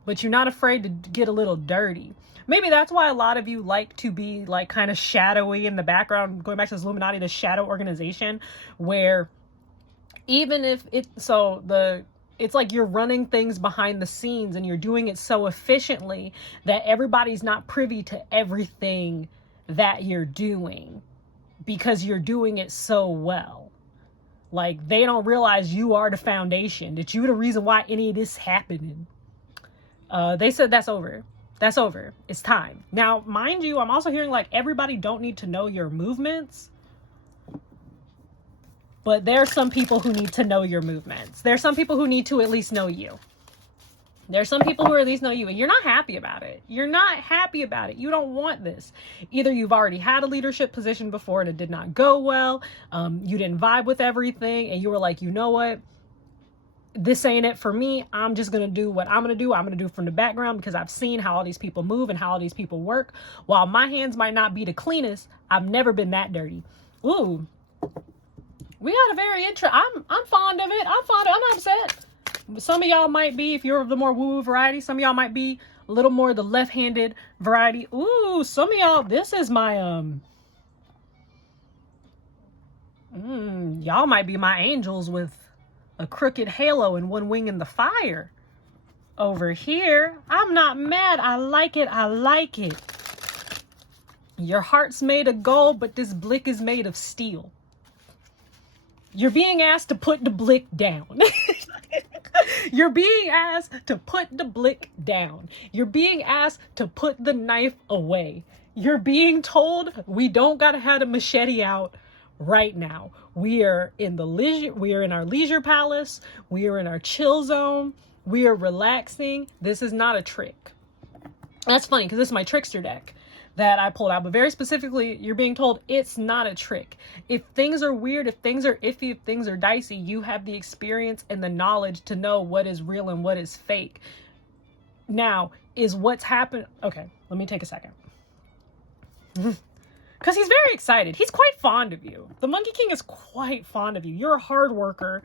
but you're not afraid to get a little dirty. Maybe that's why a lot of you like to be like kind of shadowy in the background, going back to this Illuminati, this shadow organization, where even if it's like you're running things behind the scenes and you're doing it so efficiently that everybody's not privy to everything that you're doing because you're doing it so well. Like, they don't realize you are the foundation, that you're the reason why any of this happening. They said that's over. That's over. It's time. Now, mind you, I'm also hearing like everybody don't need to know your movements. But there are some people who need to know your movements. There are some people who need to at least know you. There are some people who at least know you, and you're not happy about it. You're not happy about it. You don't want this. Either you've already had a leadership position before and it did not go well. You didn't vibe with everything, and you were like, you know what? This ain't it for me. I'm just going to do what I'm going to do. I'm going to do from the background because I've seen how all these people move and how all these people work. While my hands might not be the cleanest, I've never been that dirty. Ooh. We had a very I'm fond of it. I'm not upset. Some of y'all might be, if you're the more woo-woo variety, some of y'all might be a little more the left-handed variety. Ooh, some of y'all, this is my, y'all might be my angels with a crooked halo and one wing in the fire. Over here, I'm not mad. I like it. I like it. Your heart's made of gold, but this blick is made of steel. You're being asked to put the blick down. You're being asked to put the blick down. You're being asked to put the knife away. You're being told we don't gotta have a machete out right now. We are in our leisure palace. We are in our chill zone. We are relaxing. This is not a trick. That's funny because this is my trickster deck that I pulled out, but very specifically, you're being told it's not a trick. If things are weird, if things are iffy, if things are dicey, you have the experience and the knowledge to know what is real and what is fake. Now, is what's happened... Okay, let me take a second. Because he's very excited. He's quite fond of you. The Monkey King is quite fond of you. You're a hard worker,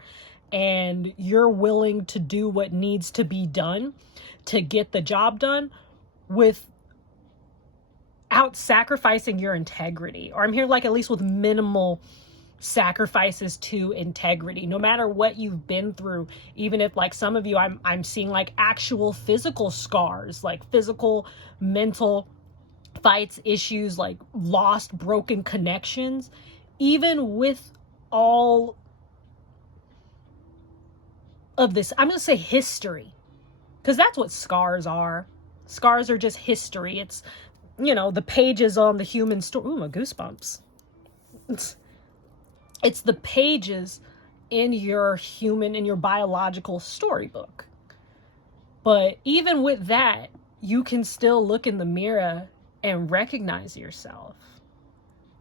and you're willing to do what needs to be done to get the job done without sacrificing your integrity. Or I'm here like at least with minimal sacrifices to integrity. No matter what you've been through, even if like some of you, I'm seeing like actual physical scars, like physical, mental fights, issues, like lost, broken connections. even with all of this, I'm going to say history, because that's what scars are. Scars are just history. It's, you know, the pages on the human story. Ooh, my goosebumps. It's the pages in your biological storybook. But even with that, you can still look in the mirror and recognize yourself.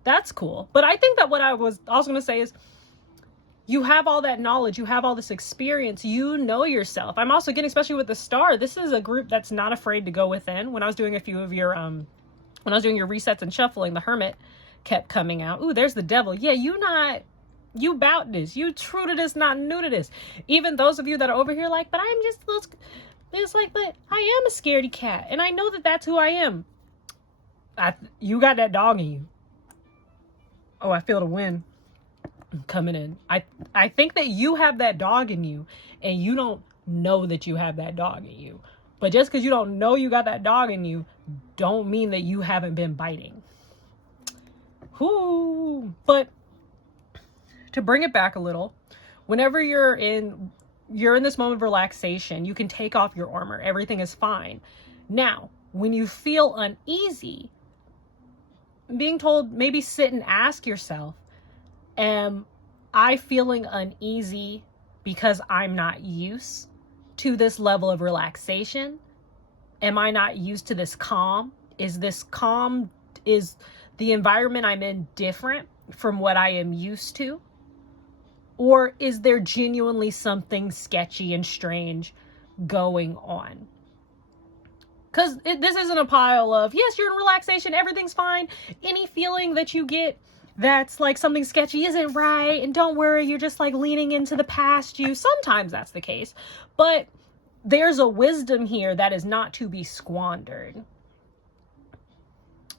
That's cool. But I think that what I was also going to say is, you have all that knowledge, you have all this experience, you know yourself. I'm also getting, especially with the star, this is a group that's not afraid to go within. When I was doing a few of your, when I was doing your resets and shuffling, the hermit kept coming out. Ooh, there's the devil. Yeah, you about this. You true to this, not new to this. Even those of you that are over here like, but I'm just, it's like, but I am a scaredy cat. And I know that that's who I am. You got that dog in you. Oh, I feel the wind coming in. I think that you have that dog in you, and you don't know that you have that dog in you. But just because you don't know you got that dog in you, don't mean that you haven't been biting. Whoo! But to bring it back a little, whenever you're in this moment of relaxation, you can take off your armor. Everything is fine. Now, when you feel uneasy, being told, maybe sit and ask yourself, am I feeling uneasy because I'm not used to this level of relaxation? Am I not used to this calm? Is the environment I'm in different from what I am used to? Or is there genuinely something sketchy and strange going on? Because this isn't a pile of, yes, you're in relaxation, everything's fine. Any feeling that you get that's like something sketchy isn't right, and don't worry, you're just like leaning into the past you. Sometimes that's the case. But there's a wisdom here that is not to be squandered.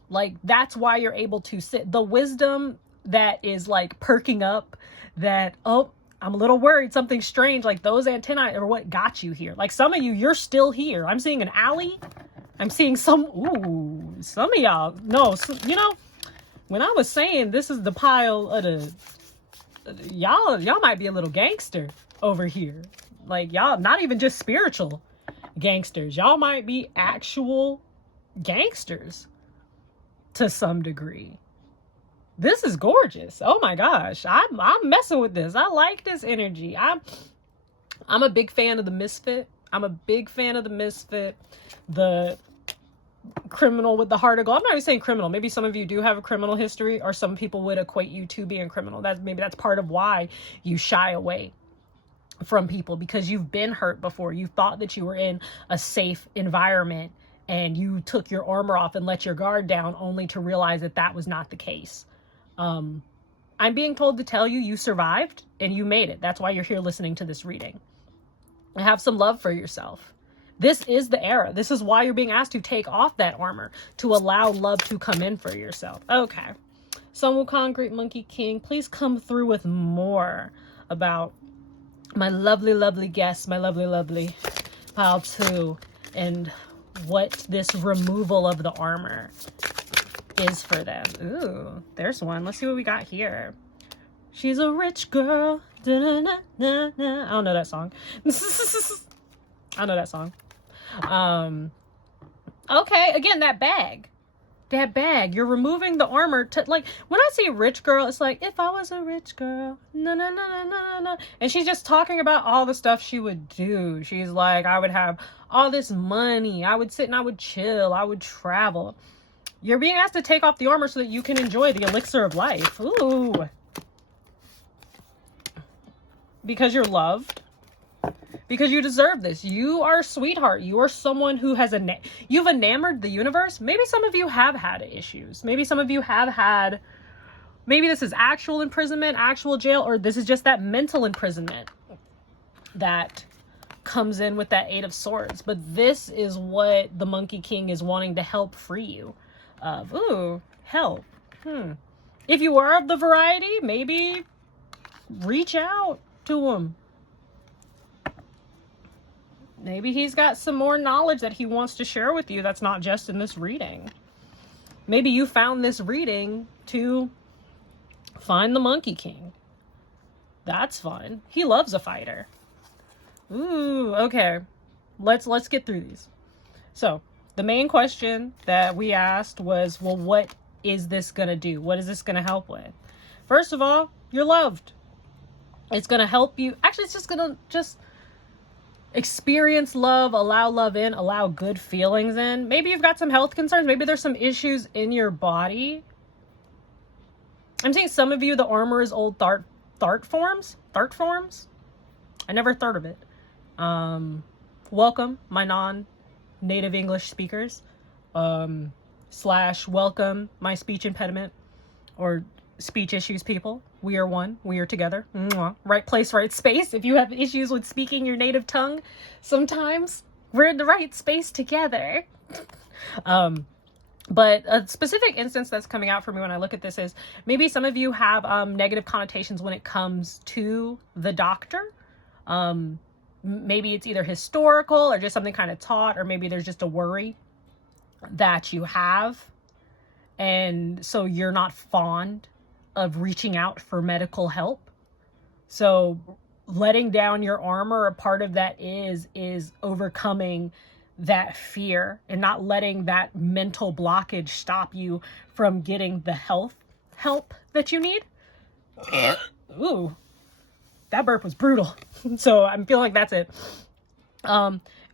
Like, that's why you're able to sit. The wisdom that is like perking up, that, oh, I'm a little worried, something strange, like those antennae are what got you here. Like some of you, you're still here. I'm seeing an alley. I'm seeing some of y'all. No, you know, when I was saying this is the pile of y'all might be a little gangster over here. Like y'all, not even just spiritual gangsters. Y'all might be actual gangsters to some degree. This is gorgeous. Oh my gosh. I'm messing with this. I like this energy. I'm a big fan of the misfit. The criminal with the heart of gold. I'm not even saying criminal. Maybe some of you do have a criminal history, or some people would equate you to being criminal. That's part of why you shy away from people, because you've been hurt before. You thought that you were in a safe environment, and you took your armor off and let your guard down, only to realize that that was not the case. I'm being told to tell you, you survived and you made it. That's why you're here listening to this reading. And have some love for yourself. This is the era. This is why you're being asked to take off that armor, to allow love to come in for yourself. Okay. Sun Wukong, Great Monkey King, please come through with more about my lovely, lovely guests, my lovely, lovely pile 2, and what this removal of the armor is for them. Ooh, there's one. Let's see what we got here. She's a rich girl. Da-na-na-na-na. I don't know that song. I know that song. Okay, again, that bag. You're removing the armor to, like, when I see rich girl, it's like, if I was a rich girl, no. And she's just talking about all the stuff she would do. She's like, I would have all this money. I would sit and I would chill. I would travel. You're being asked to take off the armor so that you can enjoy the elixir of life. Ooh. Because you're loved. Because you deserve this. You are a sweetheart. You are someone who has you've enamored the universe. Maybe some of you have had issues. Maybe some of you have had, maybe this is actual imprisonment, actual jail, or this is just that mental imprisonment that comes in with that 8 of Swords. But this is what the Monkey King is wanting to help free you of. Ooh, help. If you are of the variety, maybe reach out to him. Maybe he's got some more knowledge that he wants to share with you that's not just in this reading. Maybe you found this reading to Find the Monkey King. That's fun. He loves a fighter. Ooh, okay. Let's get through these. So, the main question that we asked was, well, what is this going to do? What is this going to help with? First of all, you're loved. It's going to help you. Actually, it's just going to just experience love, allow love in, allow good feelings in. Maybe you've got some health concerns. Maybe there's some issues in your body. I'm seeing some of you, the armor is old thart forms. Thart forms? I never thought of it. Welcome, my non-native English speakers. / welcome, my speech impediment or speech issues people. We are one. We are together. Mwah. Right place, right space. If you have issues with speaking your native tongue, sometimes we're in the right space together. But a specific instance that's coming out for me when I look at this is maybe some of you have negative connotations when it comes to the doctor. Maybe it's either historical or just something kind of taught, or maybe there's just a worry that you have. And so you're not fond of reaching out for medical help. So letting down your armor, a part of that is overcoming that fear and not letting that mental blockage stop you from getting the health help that you need. Ooh, that burp was brutal. So I'm feeling like that's it.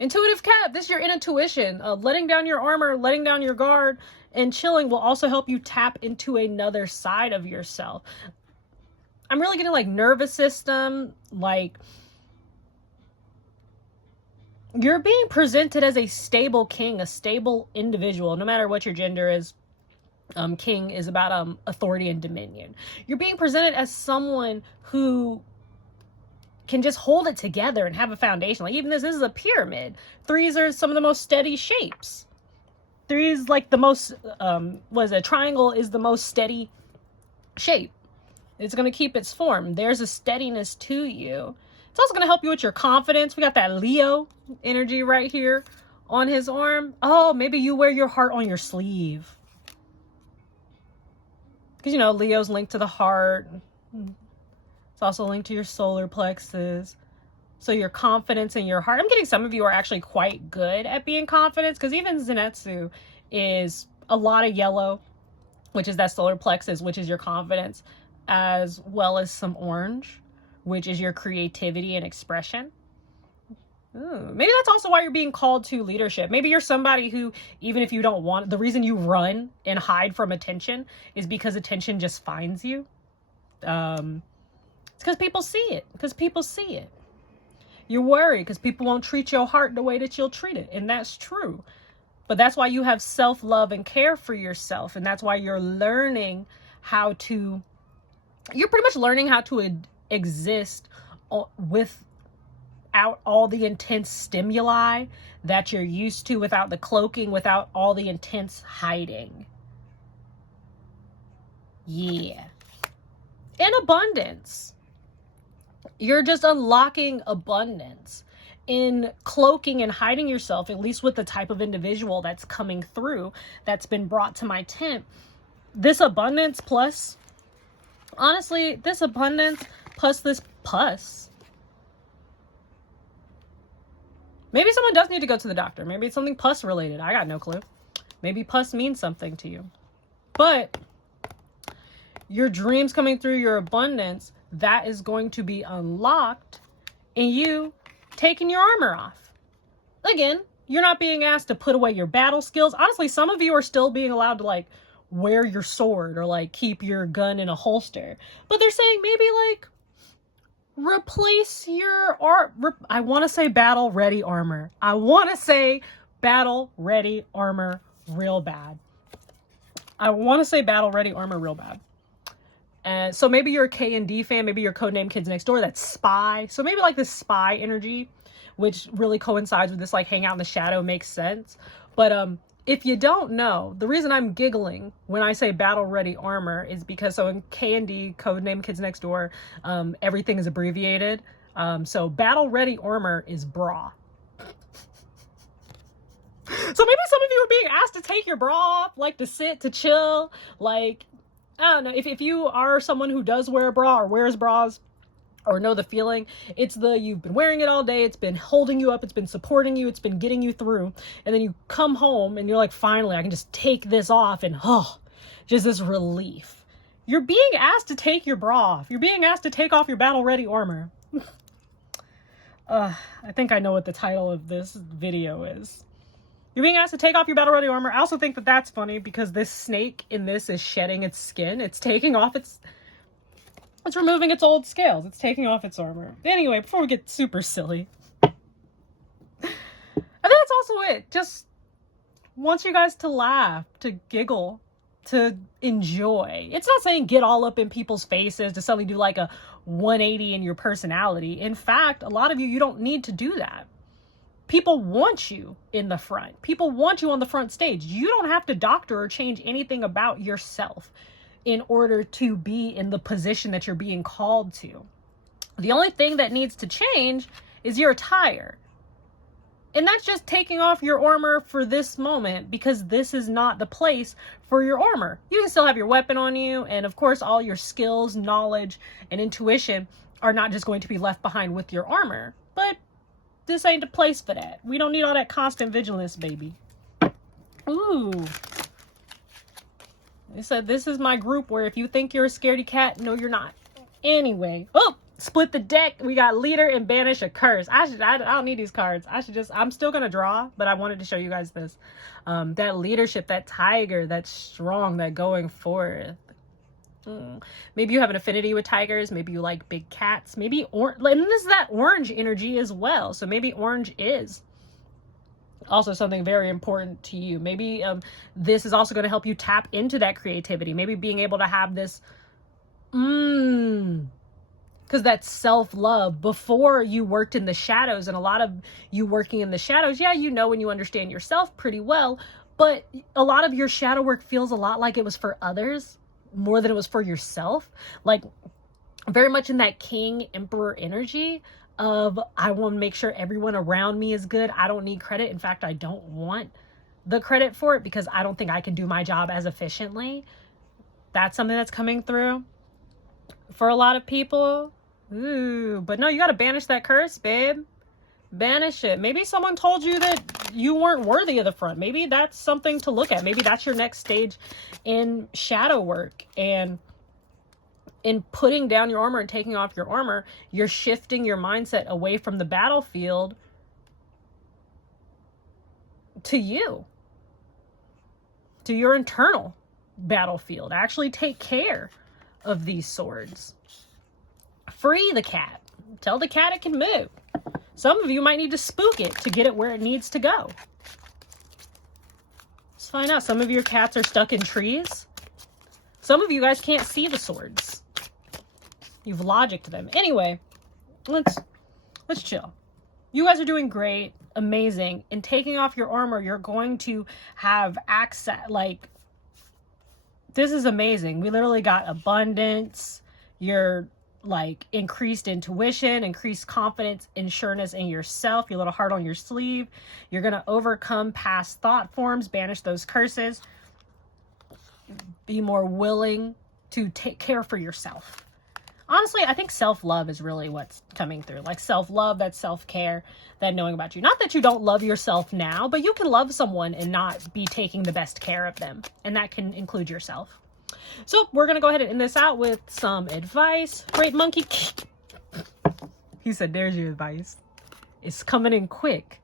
Intuitive cat, this is your intuition. Letting down your armor, letting down your guard, and chilling will also help you tap into another side of yourself. I'm really getting like nervous system, like you're being presented as a stable king, a stable individual, no matter what your gender is. King is about authority and dominion. You're being presented as someone who can just hold it together and have a foundation. Like even this is a pyramid. Threes are some of the most steady shapes. Threes like the most, a triangle is the most steady shape. It's going to keep its form. There's a steadiness to you. It's also going to help you with your confidence. We got that Leo energy right here on his arm. Oh, maybe you wear your heart on your sleeve. Because, you know, Leo's linked to the heart. It's also linked to your solar plexus. So your confidence in your heart. I'm getting some of you are actually quite good at being confident, because even Zenitsu is a lot of yellow, which is that solar plexus, which is your confidence, as well as some orange, which is your creativity and expression. Ooh, maybe that's also why you're being called to leadership. Maybe you're somebody who, even if you don't want, the reason you run and hide from attention is because attention just finds you. It's because people see it. You're worried because people won't treat your heart the way that you'll treat it. And that's true. But that's why you have self-love and care for yourself. And that's why you're learning how to, you're pretty much learning how to exist without all the intense stimuli that you're used to, without the cloaking, without all the intense hiding. Yeah. In abundance. You're just unlocking abundance in cloaking and hiding yourself, at least with the type of individual that's coming through, that's been brought to my tent. This abundance plus, honestly, this abundance plus this pus. Maybe someone does need to go to the doctor. Maybe it's something pus related. I got no clue. Maybe pus means something to you. But your dreams coming through, your abundance, that is going to be unlocked in you taking your armor off. Again, you're not being asked to put away your battle skills. Honestly, some of you are still being allowed to like wear your sword or like keep your gun in a holster. But they're saying maybe like replace your I want to say battle ready armor. I want to say battle ready armor real bad. And so maybe you're a K&D fan, maybe you're Codename Kids Next Door, that's spy. So maybe like this spy energy, which really coincides with this like hang out in the shadow, makes sense. But if you don't know, the reason I'm giggling when I say battle ready armor is because so in K&D, Codename Kids Next Door, everything is abbreviated. So battle ready armor is bra. So maybe some of you are being asked to take your bra off, like to sit, to chill, like I don't know, if you are someone who does wear a bra or wears bras or know the feeling, it's you've been wearing it all day, it's been holding you up, it's been supporting you, it's been getting you through, and then you come home and you're like, finally, I can just take this off, and just this relief. You're being asked to take your bra off. You're being asked to take off your battle-ready armor. I think I know what the title of this video is. You're being asked to take off your battle-ready armor. I also think that that's funny because this snake in this is shedding its skin. It's taking off it's removing its old scales. It's taking off its armor. Anyway, before we get super silly, I think that's also it. Just wants you guys to laugh, to giggle, to enjoy. It's not saying get all up in people's faces to suddenly do like a 180 in your personality. In fact, a lot of you don't need to do that. People want you in the front. People want you on the front stage. You don't have to doctor or change anything about yourself in order to be in the position that you're being called to. The only thing that needs to change is your attire. And that's just taking off your armor for this moment, because this is not the place for your armor. You can still have your weapon on you, and of course all your skills, knowledge, and intuition are not just going to be left behind with your armor. But this ain't the place for that. We don't need all that constant vigilance, baby. Ooh. They said this is my group where if you think you're a scaredy cat, no, you're not. Anyway. Oh, split the deck. We got leader and banish a curse. I don't need these cards. I'm still going to draw, but I wanted to show you guys this. That leadership, that tiger, that strong, that going forth. Maybe you have an affinity with tigers. Maybe you like big cats. Maybe and this is that orange energy as well. So maybe orange is also something very important to you. Maybe this is also going to help you tap into that creativity. Maybe being able to have this, because that's self-love. Before you worked in the shadows, and a lot of you working in the shadows, yeah, you know, when you understand yourself pretty well, but a lot of your shadow work feels a lot like it was for others more than it was for yourself. Like very much in that king emperor energy of, I want to make sure everyone around me is good. I don't need credit. In fact, I don't want the credit for it because I don't think I can do my job as efficiently. That's something that's coming through for a lot of people. Ooh, but no, you got to banish that curse, babe. Banish it. Maybe someone told you that you weren't worthy of the front. Maybe that's something to look at. Maybe that's your next stage in shadow work. And in putting down your armor and taking off your armor, you're shifting your mindset away from the battlefield to you, to your internal battlefield. Actually take care of these swords. Free the cat. Tell the cat it can move. Some of you might need to spook it to get it where it needs to go. Let's find out. Some of your cats are stuck in trees. Some of you guys can't see the swords. You've logicked them. Anyway, let's chill. You guys are doing great, amazing. In taking off your armor, you're going to have access. Like, this is amazing. We literally got abundance. You're like increased intuition, increased confidence, and sureness in yourself, your little heart on your sleeve. You're going to overcome past thought forms, banish those curses, be more willing to take care for yourself. Honestly, I think self-love is really what's coming through. Like self-love, that self-care, that knowing about you. Not that you don't love yourself now, but you can love someone and not be taking the best care of them. And that can include yourself. So we're going to go ahead and end this out with some advice. Great monkey. He said, there's your advice. It's coming in quick.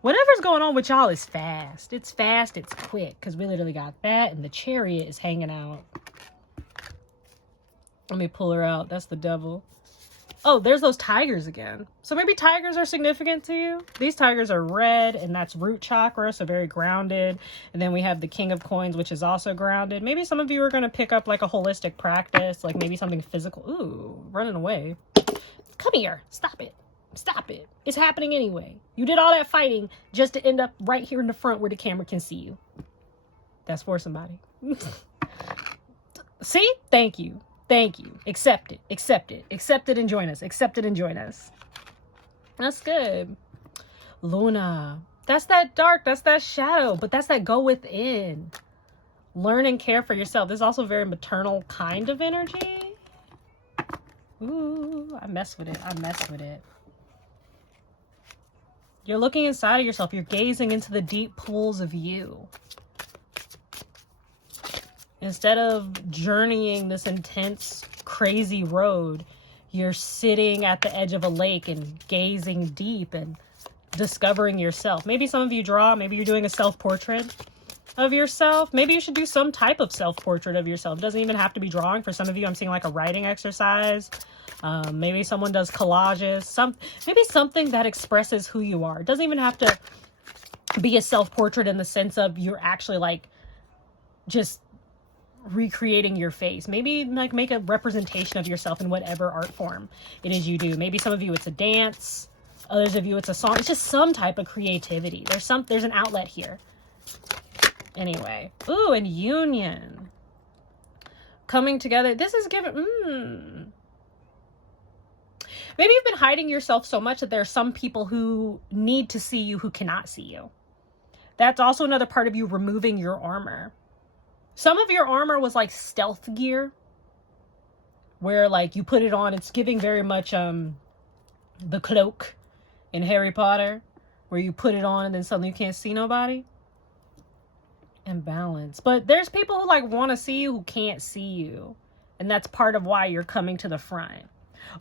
Whatever's going on with y'all is fast. It's fast. It's quick. Because we literally got that. And the chariot is hanging out. Let me pull her out. That's the devil. Oh, there's those tigers again. So maybe tigers are significant to you. These tigers are red, and that's root chakra, so very grounded. And then we have the King of Coins, which is also grounded. Maybe some of you are going to pick up like a holistic practice, like maybe something physical. Ooh, running away. Come here. Stop it. Stop it. It's happening anyway. You did all that fighting just to end up right here in the front where the camera can see you. That's for somebody. See? Thank you. Thank you. Accept it. Accept it. Accept it and join us. Accept it and join us. That's good. Luna. That's that dark. That's that shadow. But that's that go within. Learn and care for yourself. This is also very maternal kind of energy. Ooh, I mess with it. I mess with it. You're looking inside of yourself. You're gazing into the deep pools of you. Instead of journeying this intense, crazy road, you're sitting at the edge of a lake and gazing deep and discovering yourself. Maybe some of you draw. Maybe you're doing a self-portrait of yourself. Maybe you should do some type of self-portrait of yourself. It doesn't even have to be drawing. For some of you, I'm seeing like a writing exercise. Maybe someone does collages. Maybe something that expresses who you are. It doesn't even have to be a self-portrait in the sense of you're actually like just recreating your face. Maybe like make a representation of yourself in whatever art form it is you do. Maybe some of you it's a dance. Others of you it's a song. It's just some type of creativity. There's an outlet here. Anyway. Ooh, and union. Coming together. This is given... Maybe you've been hiding yourself so much that there are some people who need to see you who cannot see you. That's also another part of you removing your armor. Some of your armor was like stealth gear, where like you put it on. It's giving very much the cloak in Harry Potter, where you put it on and then suddenly you can't see nobody. And balance. But there's people who like want to see you who can't see you. And that's part of why you're coming to the front.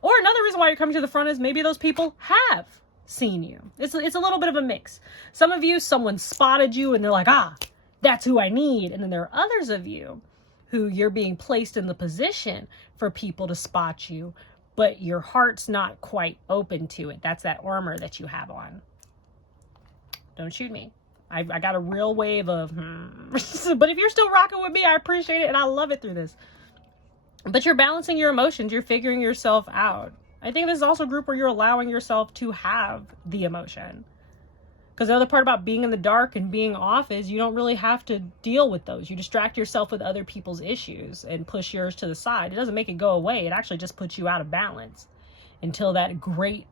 Or another reason why you're coming to the front is maybe those people have seen you. It's a little bit of a mix. Some of you, someone spotted you and they're like, that's who I need. And then there are others of you who you're being placed in the position for people to spot you, but your heart's not quite open to it. That's that armor that you have on. Don't shoot me. I got a real wave of, But if you're still rocking with me, I appreciate it and I love it through this. But you're balancing your emotions. You're figuring yourself out. I think this is also a group where you're allowing yourself to have the emotion. Because the other part about being in the dark and being off is you don't really have to deal with those. You distract yourself with other people's issues and push yours to the side. It doesn't make it go away. It actually just puts you out of balance until that great...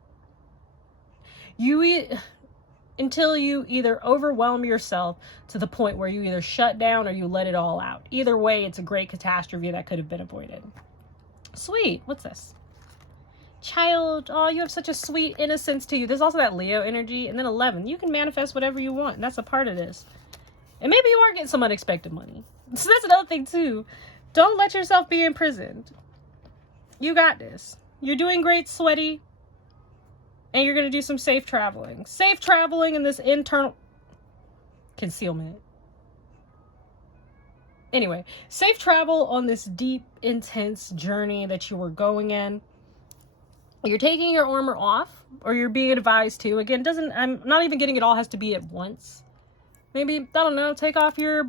Until you either overwhelm yourself to the point where you either shut down or you let it all out. Either way, it's a great catastrophe that could have been avoided. Sweet. What's this? Child. Oh, you have such a sweet innocence to you. There's also that Leo energy. And then 11. You can manifest whatever you want. And that's a part of this. And maybe you are getting some unexpected money. So that's another thing too. Don't let yourself be imprisoned. You got this. You're doing great, sweaty. And you're going to do some safe traveling. Safe traveling in this internal concealment. Anyway, safe travel on this deep, intense journey that you were going in. You're taking your armor off, or you're being advised to. Again, I'm not even getting it all has to be at once. Maybe, I don't know, take off your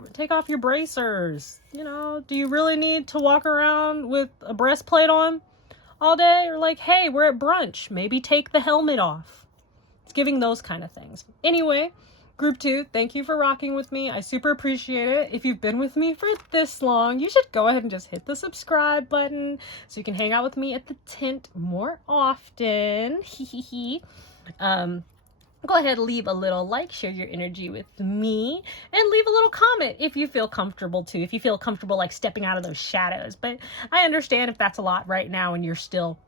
bracers. You know, do you really need to walk around with a breastplate on all day? Or like, hey, we're at brunch. Maybe take the helmet off. It's giving those kind of things. Anyway, group 2, thank you for rocking with me. I super appreciate it. If you've been with me for this long, you should go ahead and just hit the subscribe button so you can hang out with me at the tent more often. Go ahead, leave a little like, share your energy with me, and leave a little comment if you feel comfortable to, if you feel comfortable like stepping out of those shadows. But I understand if that's a lot right now and you're still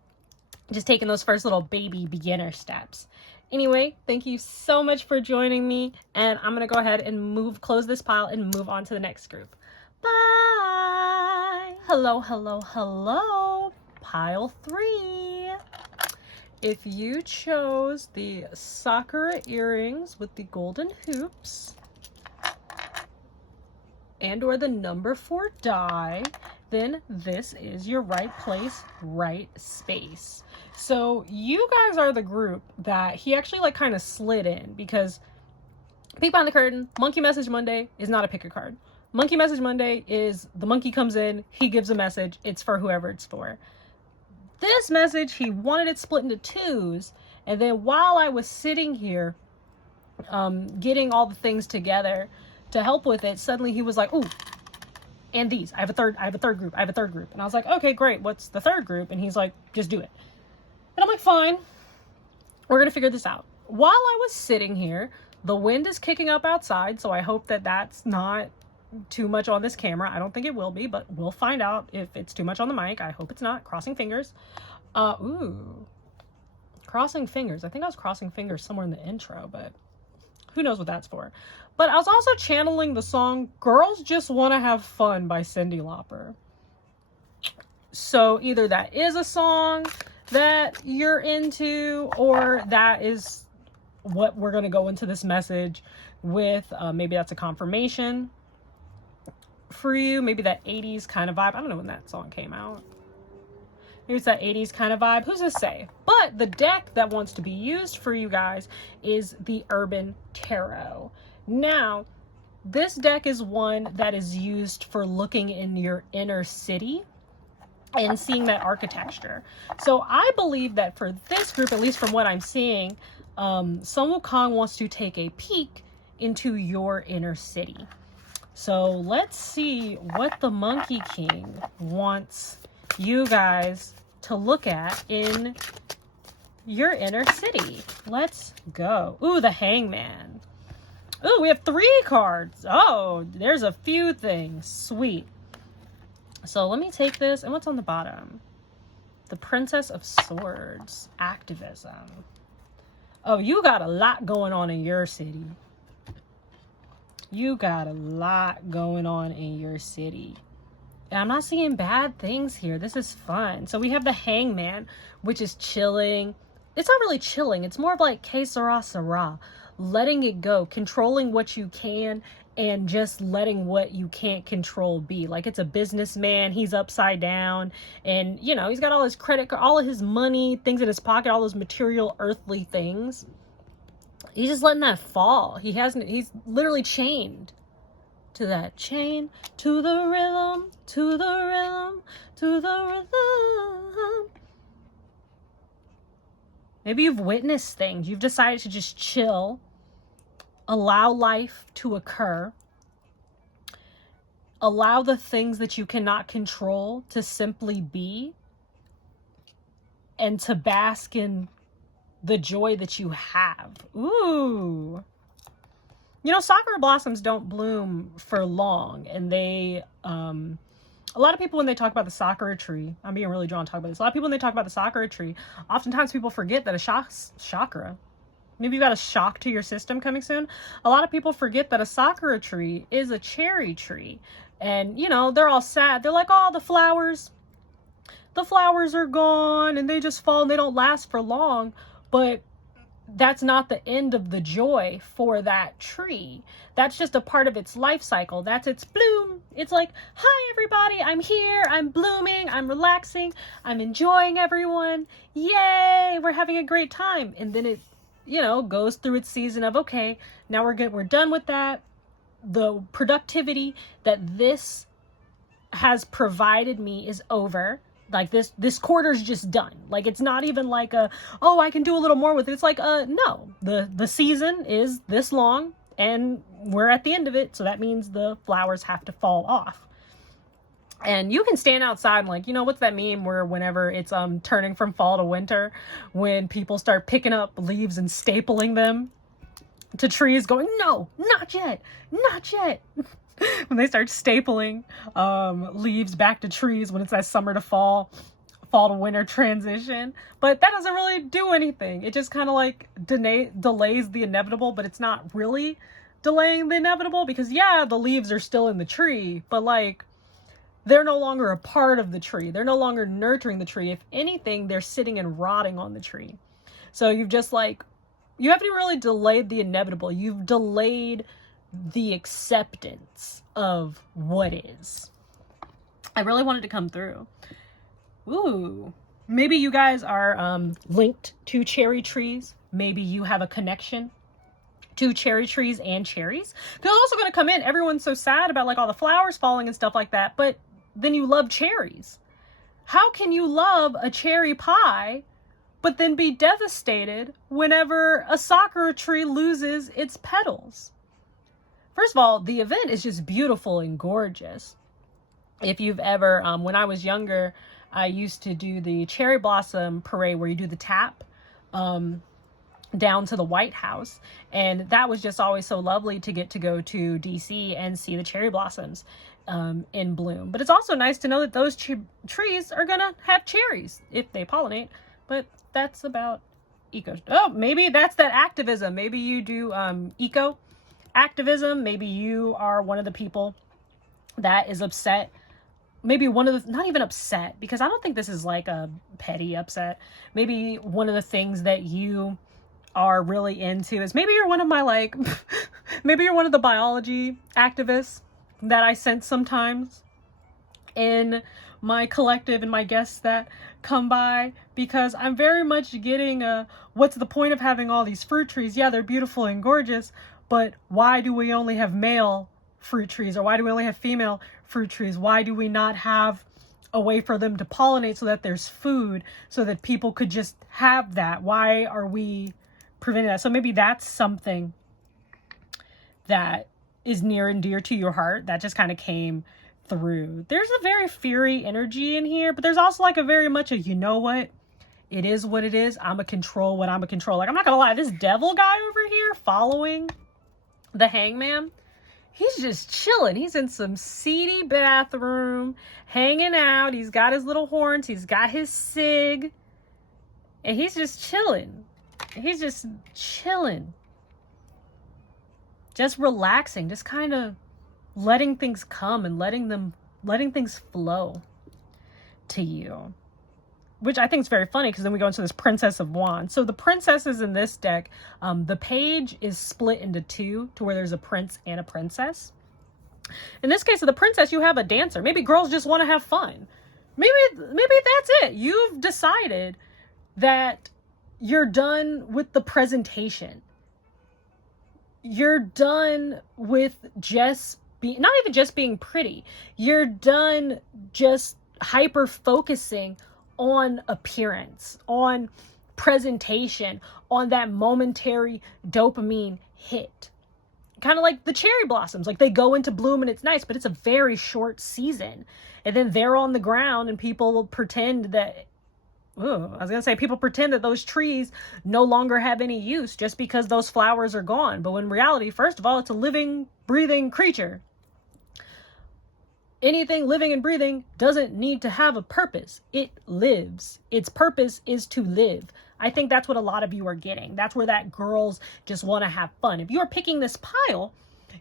just taking those first little baby beginner steps. Anyway, thank you so much for joining me, and I'm going to go ahead and close this pile and move on to the next group. Bye! Hello, hello, hello! Pile 3. If you chose the Sakura earrings with the golden hoops and or the number 4 die, then this is your right place, right space. So you guys are the group that he actually like kind of slid in, because peek behind the curtain, Monkey Message Monday is not a pick a card. Monkey Message Monday is the monkey comes in, he gives a message, it's for whoever it's for. This message, he wanted it split into 2s, and then while I was sitting here getting all the things together to help with it, suddenly he was like, ooh, and these, I have a third group, and I was like, okay, great, what's the third group? And he's like, just do it. And I'm like, fine, we're gonna figure this out. While I was sitting here, the wind is kicking up outside, so I hope that that's not too much on this camera. I don't think it will be, but we'll find out if it's too much on the mic. I hope it's not. Crossing fingers. Ooh. Crossing fingers. I think I was crossing fingers somewhere in the intro, but who knows what that's for. But I was also channeling the song Girls Just Want to Have Fun by Cyndi Lauper. So either that is a song that you're into, or that is what we're going to go into this message with. Maybe that's a confirmation for you. Maybe that 80s kind of vibe. I don't know when that song came out. Maybe it's that 80s kind of vibe. Who's to say? But the deck that wants to be used for you guys is the Urban Tarot. Now, this deck is one that is used for looking in your inner city and seeing that architecture. So I believe that for this group, at least from what I'm seeing, Sun Wukong wants to take a peek into your inner city. So let's see what the Monkey King wants you guys to look at in your inner city. Let's go. Ooh, the Hangman. Ooh, we have 3 cards. Oh, there's a few things. Sweet. So let me take this. And what's on the bottom? The Princess of Swords. Activism. Oh, you got a lot going on in your city. You got a lot going on in your city. And I'm not seeing bad things here. This is fun. So we have the Hangman, which is chilling. It's not really chilling. It's more of like que sera, sera. Letting it go. Controlling what you can and just letting what you can't control be. Like, it's a businessman. He's upside down. And, you know, he's got all his credit card, all of his money, things in his pocket, all those material, earthly things. He's just letting that fall. He's literally chained to that chain, to the rhythm, to the rhythm, to the rhythm. Maybe you've witnessed things. You've decided to just chill, allow life to occur, allow the things that you cannot control to simply be, and to bask in the joy that you have. Ooh. You know, sakura blossoms don't bloom for long, and they, a lot of people, when they talk about the sakura tree, I'm being really drawn to talk about this. A lot of people, when they talk about the sakura tree, oftentimes people forget that a chakra, maybe you've got a shock to your system coming soon. A lot of people forget that a sakura tree is a cherry tree. And, you know, they're all sad. They're like, oh, the flowers are gone and they just fall and they don't last for long. But that's not the end of the joy for that tree. That's just a part of its life cycle. That's its bloom. It's like, hi, everybody. I'm here. I'm blooming. I'm relaxing. I'm enjoying everyone. Yay. We're having a great time. And then it, you know, goes through its season of, okay, now we're good. We're done with that. The productivity that this has provided me is over. Like, this quarter's just done. Like, it's not even like oh, I can do a little more with it. It's like, no, the season is this long and we're at the end of it. So that means the flowers have to fall off. And you can stand outside and, like, you know, what's that meme where whenever it's turning from fall to winter, when people start picking up leaves and stapling them to trees, going, no, not yet, not yet. When they start stapling leaves back to trees when it's that summer to fall to winter transition. But that doesn't really do anything. It just kind of like delays the inevitable, but it's not really delaying the inevitable, because yeah, the leaves are still in the tree, but like, they're no longer a part of the tree. They're no longer nurturing the tree. If anything, they're sitting and rotting on the tree. So you've just like, you haven't really delayed the inevitable. You've delayed the acceptance of what is. I really wanted to come through. Ooh. Maybe you guys are linked to cherry trees. Maybe you have a connection to cherry trees and cherries. Because it's also going to come in. Everyone's so sad about like all the flowers falling and stuff like that. But then you love cherries. How can you love a cherry pie but then be devastated whenever a sakura tree loses its petals? First of all, the event is just beautiful and gorgeous. If you've ever, when I was younger, I used to do the cherry blossom parade where you do the tap. down to the White House. And that was just always so lovely to get to go to DC and see the cherry blossoms in bloom. But it's also nice to know that those trees are gonna have cherries if they pollinate. But that's about oh, maybe that's that activism. Maybe you do eco activism. Maybe you are one of the people that is upset. Maybe one of the, not even upset, because I don't think this is like a petty upset. Maybe one of the things that you are really into is, maybe you're one of my like, maybe you're one of the biology activists that I sense sometimes in my collective and my guests that come by, because I'm very much getting what's the point of having all these fruit trees? Yeah, they're beautiful and gorgeous, but why do we only have male fruit trees, or why do we only have female fruit trees? Why do we not have a way for them to pollinate so that there's food, so that people could just have that? Why are we preventing that? So maybe that's something that is near and dear to your heart that just kind of came through. There's a very fiery energy in here, but there's also like a very much a, you know what? It is what it is. I'm a control what I'm a control. Like, I'm not gonna lie, this devil guy over here following the hangman, he's just chilling. He's in some seedy bathroom, hanging out. He's got his little horns. He's got his cig. And he's just chilling. He's just chilling. Just relaxing. Just kind of letting things come and letting things flow to you. Which I think is very funny, because then we go into this Princess of Wands. So the princesses in this deck, the page is split into two, to where there's a prince and a princess. In this case of the princess, you have a dancer. Maybe girls just want to have fun. Maybe that's it. You've decided that you're done with the presentation. You're done with just being, not even just being pretty. You're done just hyper focusing on appearance, on presentation, on that momentary dopamine hit. Kind of like the cherry blossoms, like they go into bloom and it's nice, but it's a very short season. And then they're on the ground and people pretend that, people pretend that those trees no longer have any use just because those flowers are gone. But in reality, first of all, it's a living, breathing creature. Anything living and breathing doesn't need to have a purpose. It lives. Its purpose is to live. I think that's what a lot of you are getting. That's where that girls just want to have fun. If you are picking this pile,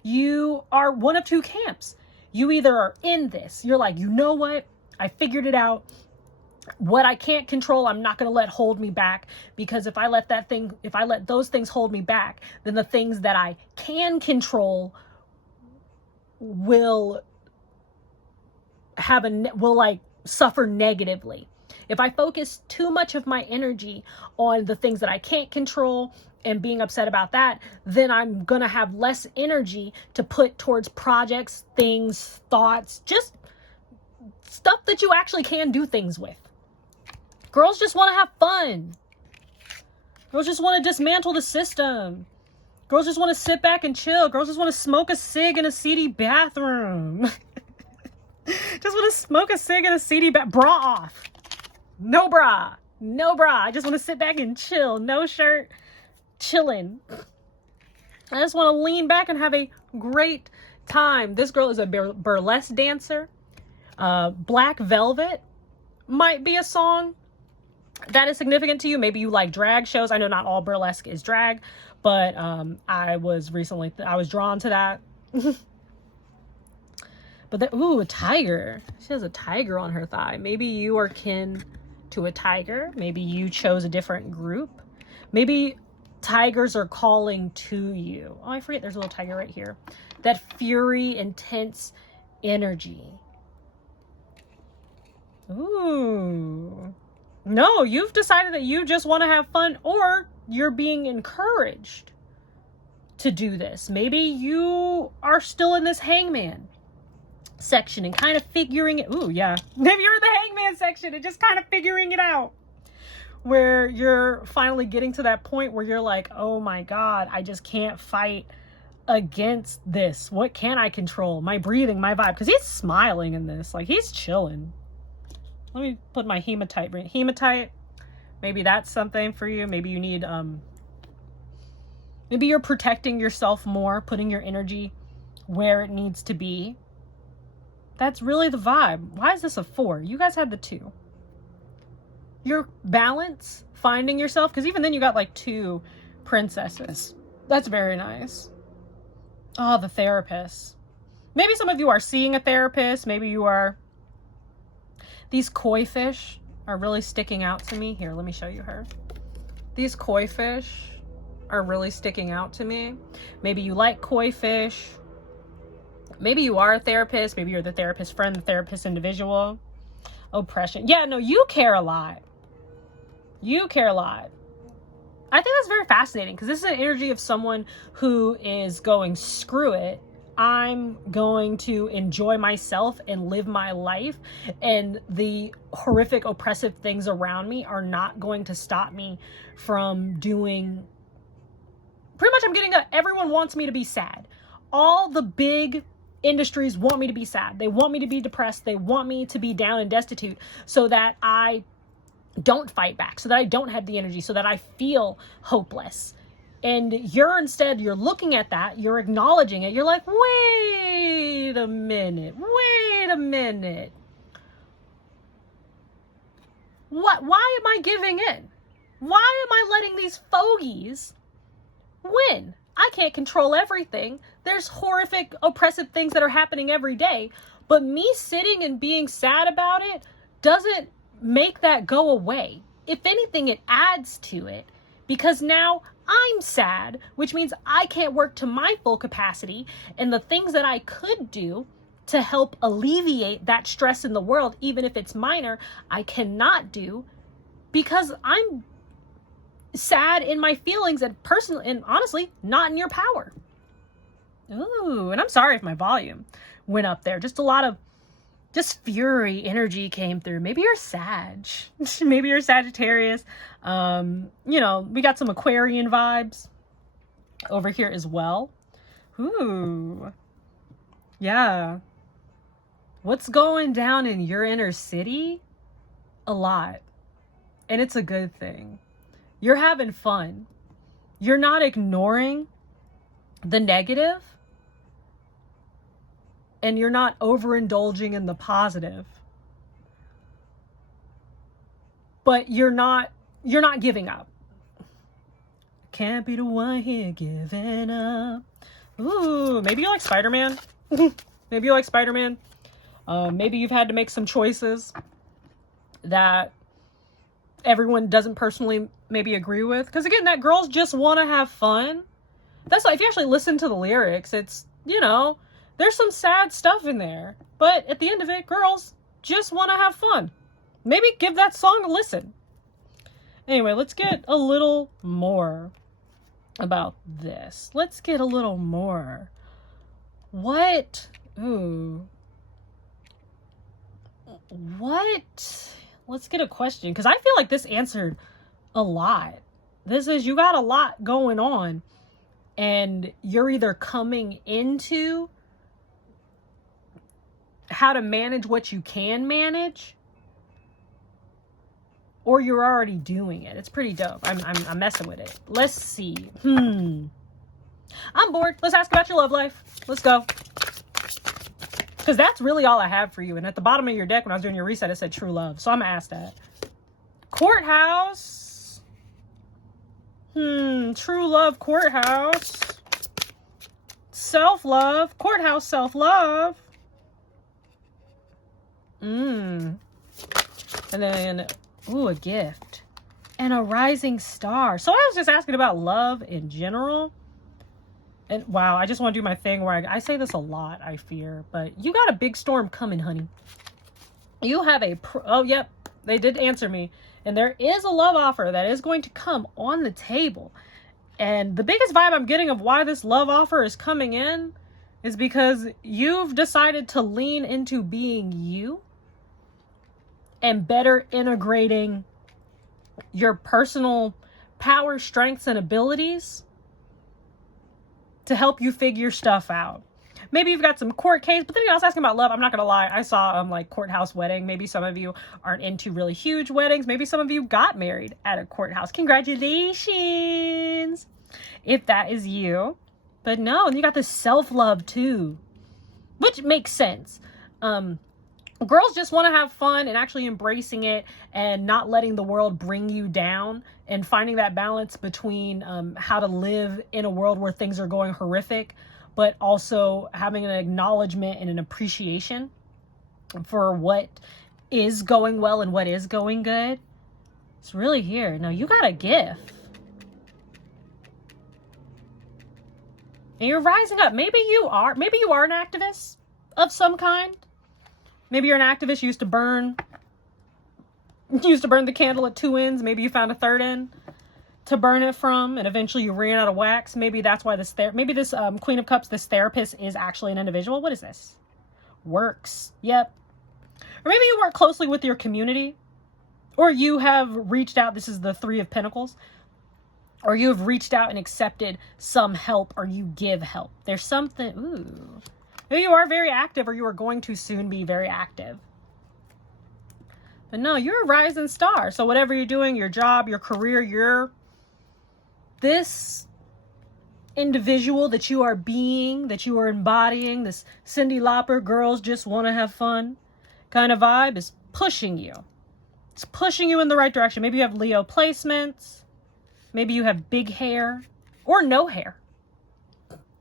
you are one of two camps. You either are in this. You're like, you know what? I figured it out. What I can't control, I'm not going to let hold me back, because if I let those things hold me back, then the things that I can control will suffer negatively. If I focus too much of my energy on the things that I can't control and being upset about that, then I'm going to have less energy to put towards projects, things, thoughts, just stuff that you actually can do things with. Girls just want to have fun. Girls just want to dismantle the system. Girls just want to sit back and chill. Girls just want to smoke a cig in a seedy bathroom. Just want to smoke a cig in a seedy bra off. No bra. No bra. I just want to sit back and chill. No shirt. Chilling. I just want to lean back and have a great time. This girl is a burlesque dancer. Black Velvet might be a song that is significant to you. Maybe you like drag shows. I know not all burlesque is drag, but I was drawn to that. But ooh, a tiger. She has a tiger on her thigh. Maybe you are kin to a tiger. Maybe you chose a different group. Maybe tigers are calling to you. Oh, I forget there's a little tiger right here. That fury, intense energy. Ooh. No, you've decided that you just want to have fun, or you're being encouraged to do this. Maybe you are still in this hangman section and kind of figuring it. Ooh, yeah. Maybe you're in the hangman section and just kind of figuring it out, where you're finally getting to that point where you're like, oh my God, I just can't fight against this. What can I control? My breathing, my vibe. Because he's smiling in this. Like, he's chilling. Let me put my hematite. Hematite, maybe that's something for you. Maybe you need Maybe you're protecting yourself more, putting your energy where it needs to be. That's really the vibe. Why is this a 4? You guys had the 2. Your balance, finding yourself, because even then you got like 2 princesses. That's very nice. Oh, the therapist. Maybe some of you are seeing a therapist. Maybe you are. These koi fish are really sticking out to me. Here, let me show you her. These koi fish are really sticking out to me. Maybe you like koi fish. Maybe you are a therapist. Maybe you're the therapist friend, the therapist individual. Oppression. Yeah, no, you care a lot. You care a lot. I think that's very fascinating because this is an energy of someone who is going, screw it. I'm going to enjoy myself and live my life, and the horrific oppressive things around me are not going to stop me from doing. Pretty much I'm getting everyone wants me to be sad. All the big industries want me to be sad. They want me to be depressed. They want me to be down and destitute so that I don't fight back, so that I don't have the energy, so that I feel hopeless. And you're looking at that, you're acknowledging it. You're like, wait a minute. Why am I giving in? Why am I letting these fogies win? I can't control everything. There's horrific, oppressive things that are happening every day. But me sitting and being sad about it doesn't make that go away. If anything, it adds to it. Because now I'm sad, which means I can't work to my full capacity. And the things that I could do to help alleviate that stress in the world, even if it's minor, I cannot do because I'm sad in my feelings and personally, and honestly, not in your power. Ooh, and I'm sorry if my volume went up there. Just a lot of fury energy came through. Maybe you're Sag. Maybe you're Sagittarius. We got some Aquarian vibes over here as well. Ooh. Yeah. What's going down in your inner city? A lot. And it's a good thing. You're having fun. You're not ignoring the negative. And you're not overindulging in the positive. But you're not giving up. Can't be the one here giving up. Ooh, maybe you like Spider-Man. Maybe you like Spider-Man. Maybe you've had to make some choices that everyone doesn't personally maybe agree with. Because again, that girls just want to have fun. That's like, if you actually listen to the lyrics, it's, there's some sad stuff in there. But at the end of it, girls just want to have fun. Maybe give that song a listen. Anyway, let's get a little more about this. Let's get a little more. What? Ooh. What? Let's get a question. Because I feel like this answered a lot. This is, you got a lot going on. And you're either coming into how to manage what you can manage, or you're already doing it. It's pretty dope. I'm messing with it. Let's see. I'm bored. Let's ask about your love life. Let's go. Because that's really all I have for you. And at the bottom of your deck, when I was doing your reset, it said true love. So I'm going to ask that. Courthouse. True love, courthouse. Self-love. Courthouse, self-love. And then, ooh, a gift. And a rising star. So I was just asking about love in general. And wow, I just want to do my thing where I say this a lot, I fear. But you got a big storm coming, honey. You have oh, yep. They did answer me. And there is a love offer that is going to come on the table. And the biggest vibe I'm getting of why this love offer is coming in is because you've decided to lean into being you and better integrating your personal power, strengths, and abilities to help you figure stuff out. Maybe you've got some court case, but then I was asking about love. I'm not going to lie. I saw like courthouse wedding. Maybe some of you aren't into really huge weddings. Maybe some of you got married at a courthouse. Congratulations. if that is you. But no, you got this self-love too, which makes sense. Girls just want to have fun and actually embracing it and not letting the world bring you down, and finding that balance between how to live in a world where things are going horrific, but also having an acknowledgement and an appreciation for what is going well and what is going good. It's really here. Now you got a gift. And you're rising up. Maybe you are an activist of some kind. Maybe you're an activist, you used to burn the candle at two ends. Maybe you found a third end to burn it from, and eventually you ran out of wax. Maybe that's why this Queen of Cups, this therapist, is actually an individual. What is this? Works. Yep. Or maybe you work closely with your community, or you have reached out. This is the Three of Pentacles. Or you have reached out and accepted some help, or you give help. There's something, ooh. Maybe you are very active, or you are going to soon be very active. But no, you're a rising star. So whatever you're doing, your job, your career, you're this individual that you are being, that you are embodying, this Cyndi Lauper, girls just want to have fun kind of vibe is pushing you. It's pushing you in the right direction. Maybe you have Leo placements. Maybe you have big hair or no hair.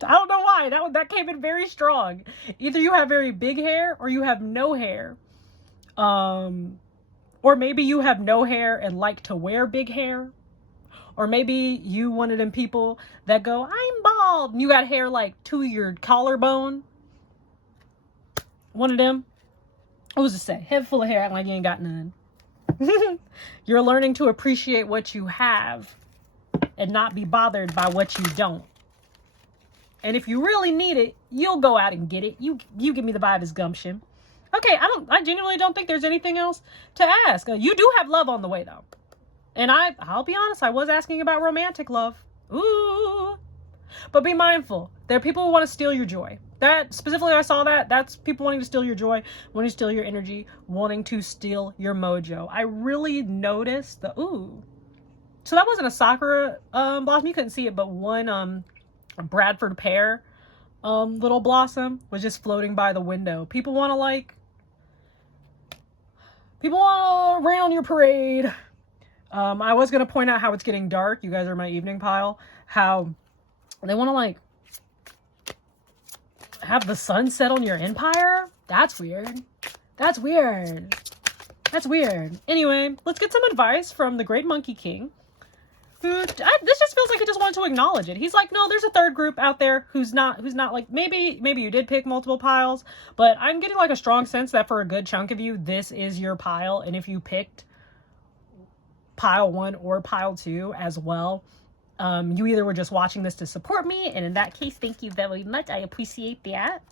I don't know why. That came in very strong. Either you have very big hair or you have no hair. Or maybe you have no hair and like to wear big hair. Or maybe you one of them people that go, I'm bald. And you got hair like to your collarbone. One of them. What was it say? Head full of hair, acting like you ain't got none. You're learning to appreciate what you have and not be bothered by what you don't. And if you really need it, you'll go out and get it. You give me the vibe as gumption. Okay, I genuinely don't think there's anything else to ask. You do have love on the way though. And I'll be honest, I was asking about romantic love. Ooh. But be mindful. There are people who want to steal your joy. That specifically, I saw that's people wanting to steal your joy, wanting to steal your energy, wanting to steal your mojo. I really noticed the ooh. So that wasn't a sakura blossom. You couldn't see it, but one Bradford pear little blossom was just floating by the window. People want to rain on your parade. I was going to point out how it's getting dark. You guys are my evening pile. How they want to have the sun set on your empire. That's weird. That's weird. That's weird. Anyway, let's get some advice from the Great Monkey King. This just feels like he just wanted to acknowledge it. He's like, no, there's a third group out there who's not like, maybe you did pick multiple piles, but I'm getting like a strong sense that for a good chunk of you, this is your pile. And if you picked pile 1 or pile 2 as well, you either were just watching this to support me, and in that case, thank you very much. I appreciate that.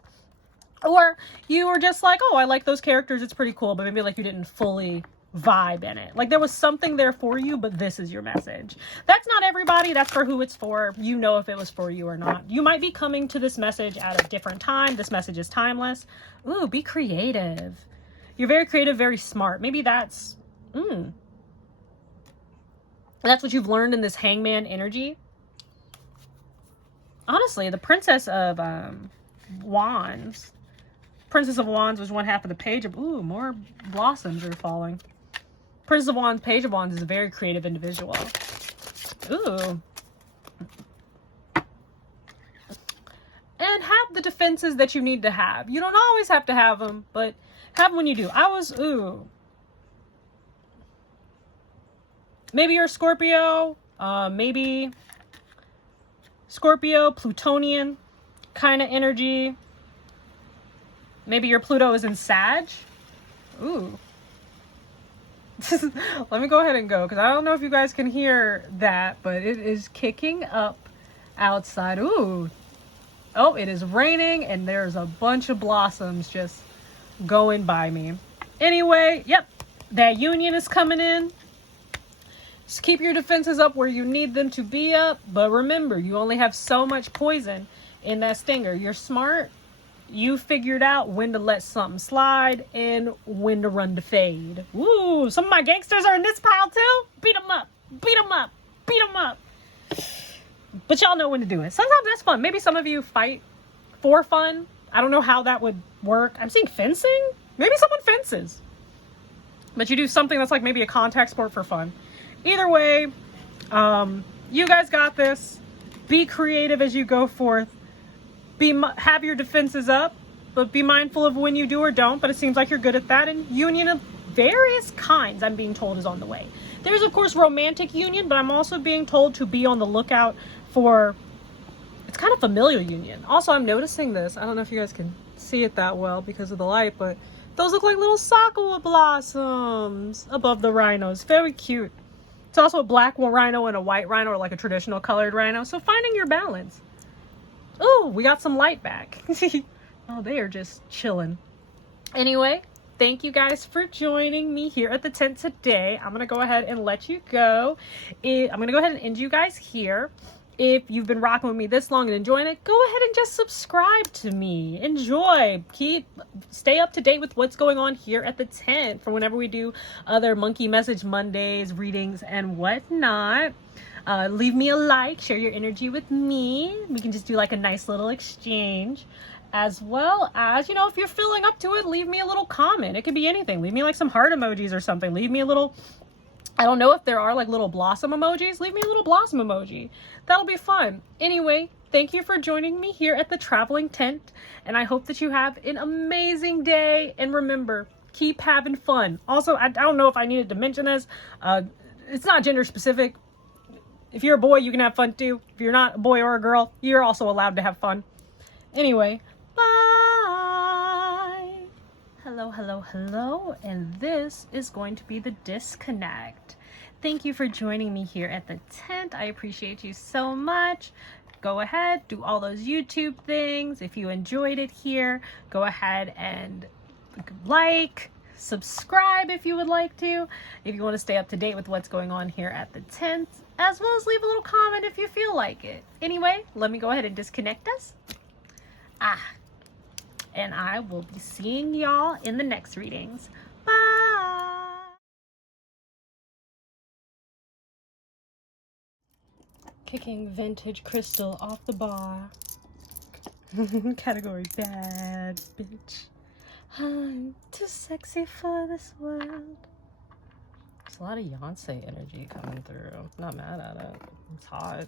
Or you were just like, oh, I like those characters. It's pretty cool, but maybe like you didn't fully vibe in it. Like there was something there for you, but this is your message. That's not everybody. That's for who it's for. You know if it was for you or not. You might be coming to this message at a different time. This message is timeless. Ooh, be creative. You're very creative, very smart. Maybe that's what you've learned in this hangman energy. Honestly, the Princess of Wands. Princess of Wands was one half of the page of, ooh, more blossoms are falling. Princess of Wands, Page of Wands is a very creative individual. Ooh. And have the defenses that you need to have. You don't always have to have them, but have them when you do. Maybe you're Scorpio, maybe Scorpio, Plutonian kind of energy. Maybe your Pluto is in Sag. Ooh. Let me go ahead and go, because I don't know if you guys can hear that, but it is kicking up outside. Ooh. Oh, it is raining, and there's a bunch of blossoms just going by me. Anyway, yep, that union is coming in. Just keep your defenses up where you need them to be up. But remember, you only have so much poison in that stinger. You're smart. You figured out when to let something slide and when to run to fade. Woo! Some of my gangsters are in this pile too. Beat them up. Beat them up. Beat them up. But y'all know when to do it. Sometimes that's fun. Maybe some of you fight for fun. I don't know how that would work. I'm seeing fencing. Maybe someone fences. But you do something that's like maybe a contact sport for fun. Either way, you guys got this. Be creative as you go forth. Have your defenses up, but be mindful of when you do or don't. But it seems like you're good at that. And union of various kinds, I'm being told, is on the way. There's, of course, romantic union, but I'm also being told to be on the lookout for, it's kind of familial union. Also, I'm noticing this. I don't know if you guys can see it that well because of the light, but those look like little sakura blossoms above the rhinos. Very cute. It's also a black rhino and a white rhino, or like a traditional colored rhino. So finding your balance. Oh, we got some light back. Oh, they are just chilling. Anyway, thank you guys for joining me here at the tent today. I'm going to go ahead and let you go. I'm going to go ahead and end you guys here. If you've been rocking with me this long and enjoying it, go ahead and just subscribe to me. Enjoy. Stay up to date with what's going on here at the tent for whenever we do other Monkey Message Mondays, readings, and whatnot. Leave me a like. Share your energy with me. We can just do like a nice little exchange. As well as, you know, if you're feeling up to it, leave me a little comment. It could be anything. Leave me like some heart emojis or something. Leave me a little... I don't know if there are like little blossom emojis. Leave me a little blossom emoji. That'll be fun. Anyway, thank you for joining me here at the traveling tent. And I hope that you have an amazing day. And remember, keep having fun. Also, I don't know if I needed to mention this. It's not gender specific. If you're a boy, you can have fun too. If you're not a boy or a girl, you're also allowed to have fun. Anyway, bye. Hello, hello, hello. And this is going to be the disconnect. Thank you for joining me here at the tent. I appreciate you so much. Go ahead, do all those YouTube things. If you enjoyed it here, go ahead and like, subscribe if you would like to. If you want to stay up to date with what's going on here at the tent, as well as leave a little comment if you feel like it. Anyway, let me go ahead and disconnect us. And I will be seeing y'all in the next readings. Bye! Kicking vintage crystal off the bar. Category bad bitch. I'm too sexy for this world. There's a lot of Beyonce energy coming through. I'm not mad at it. It's hot.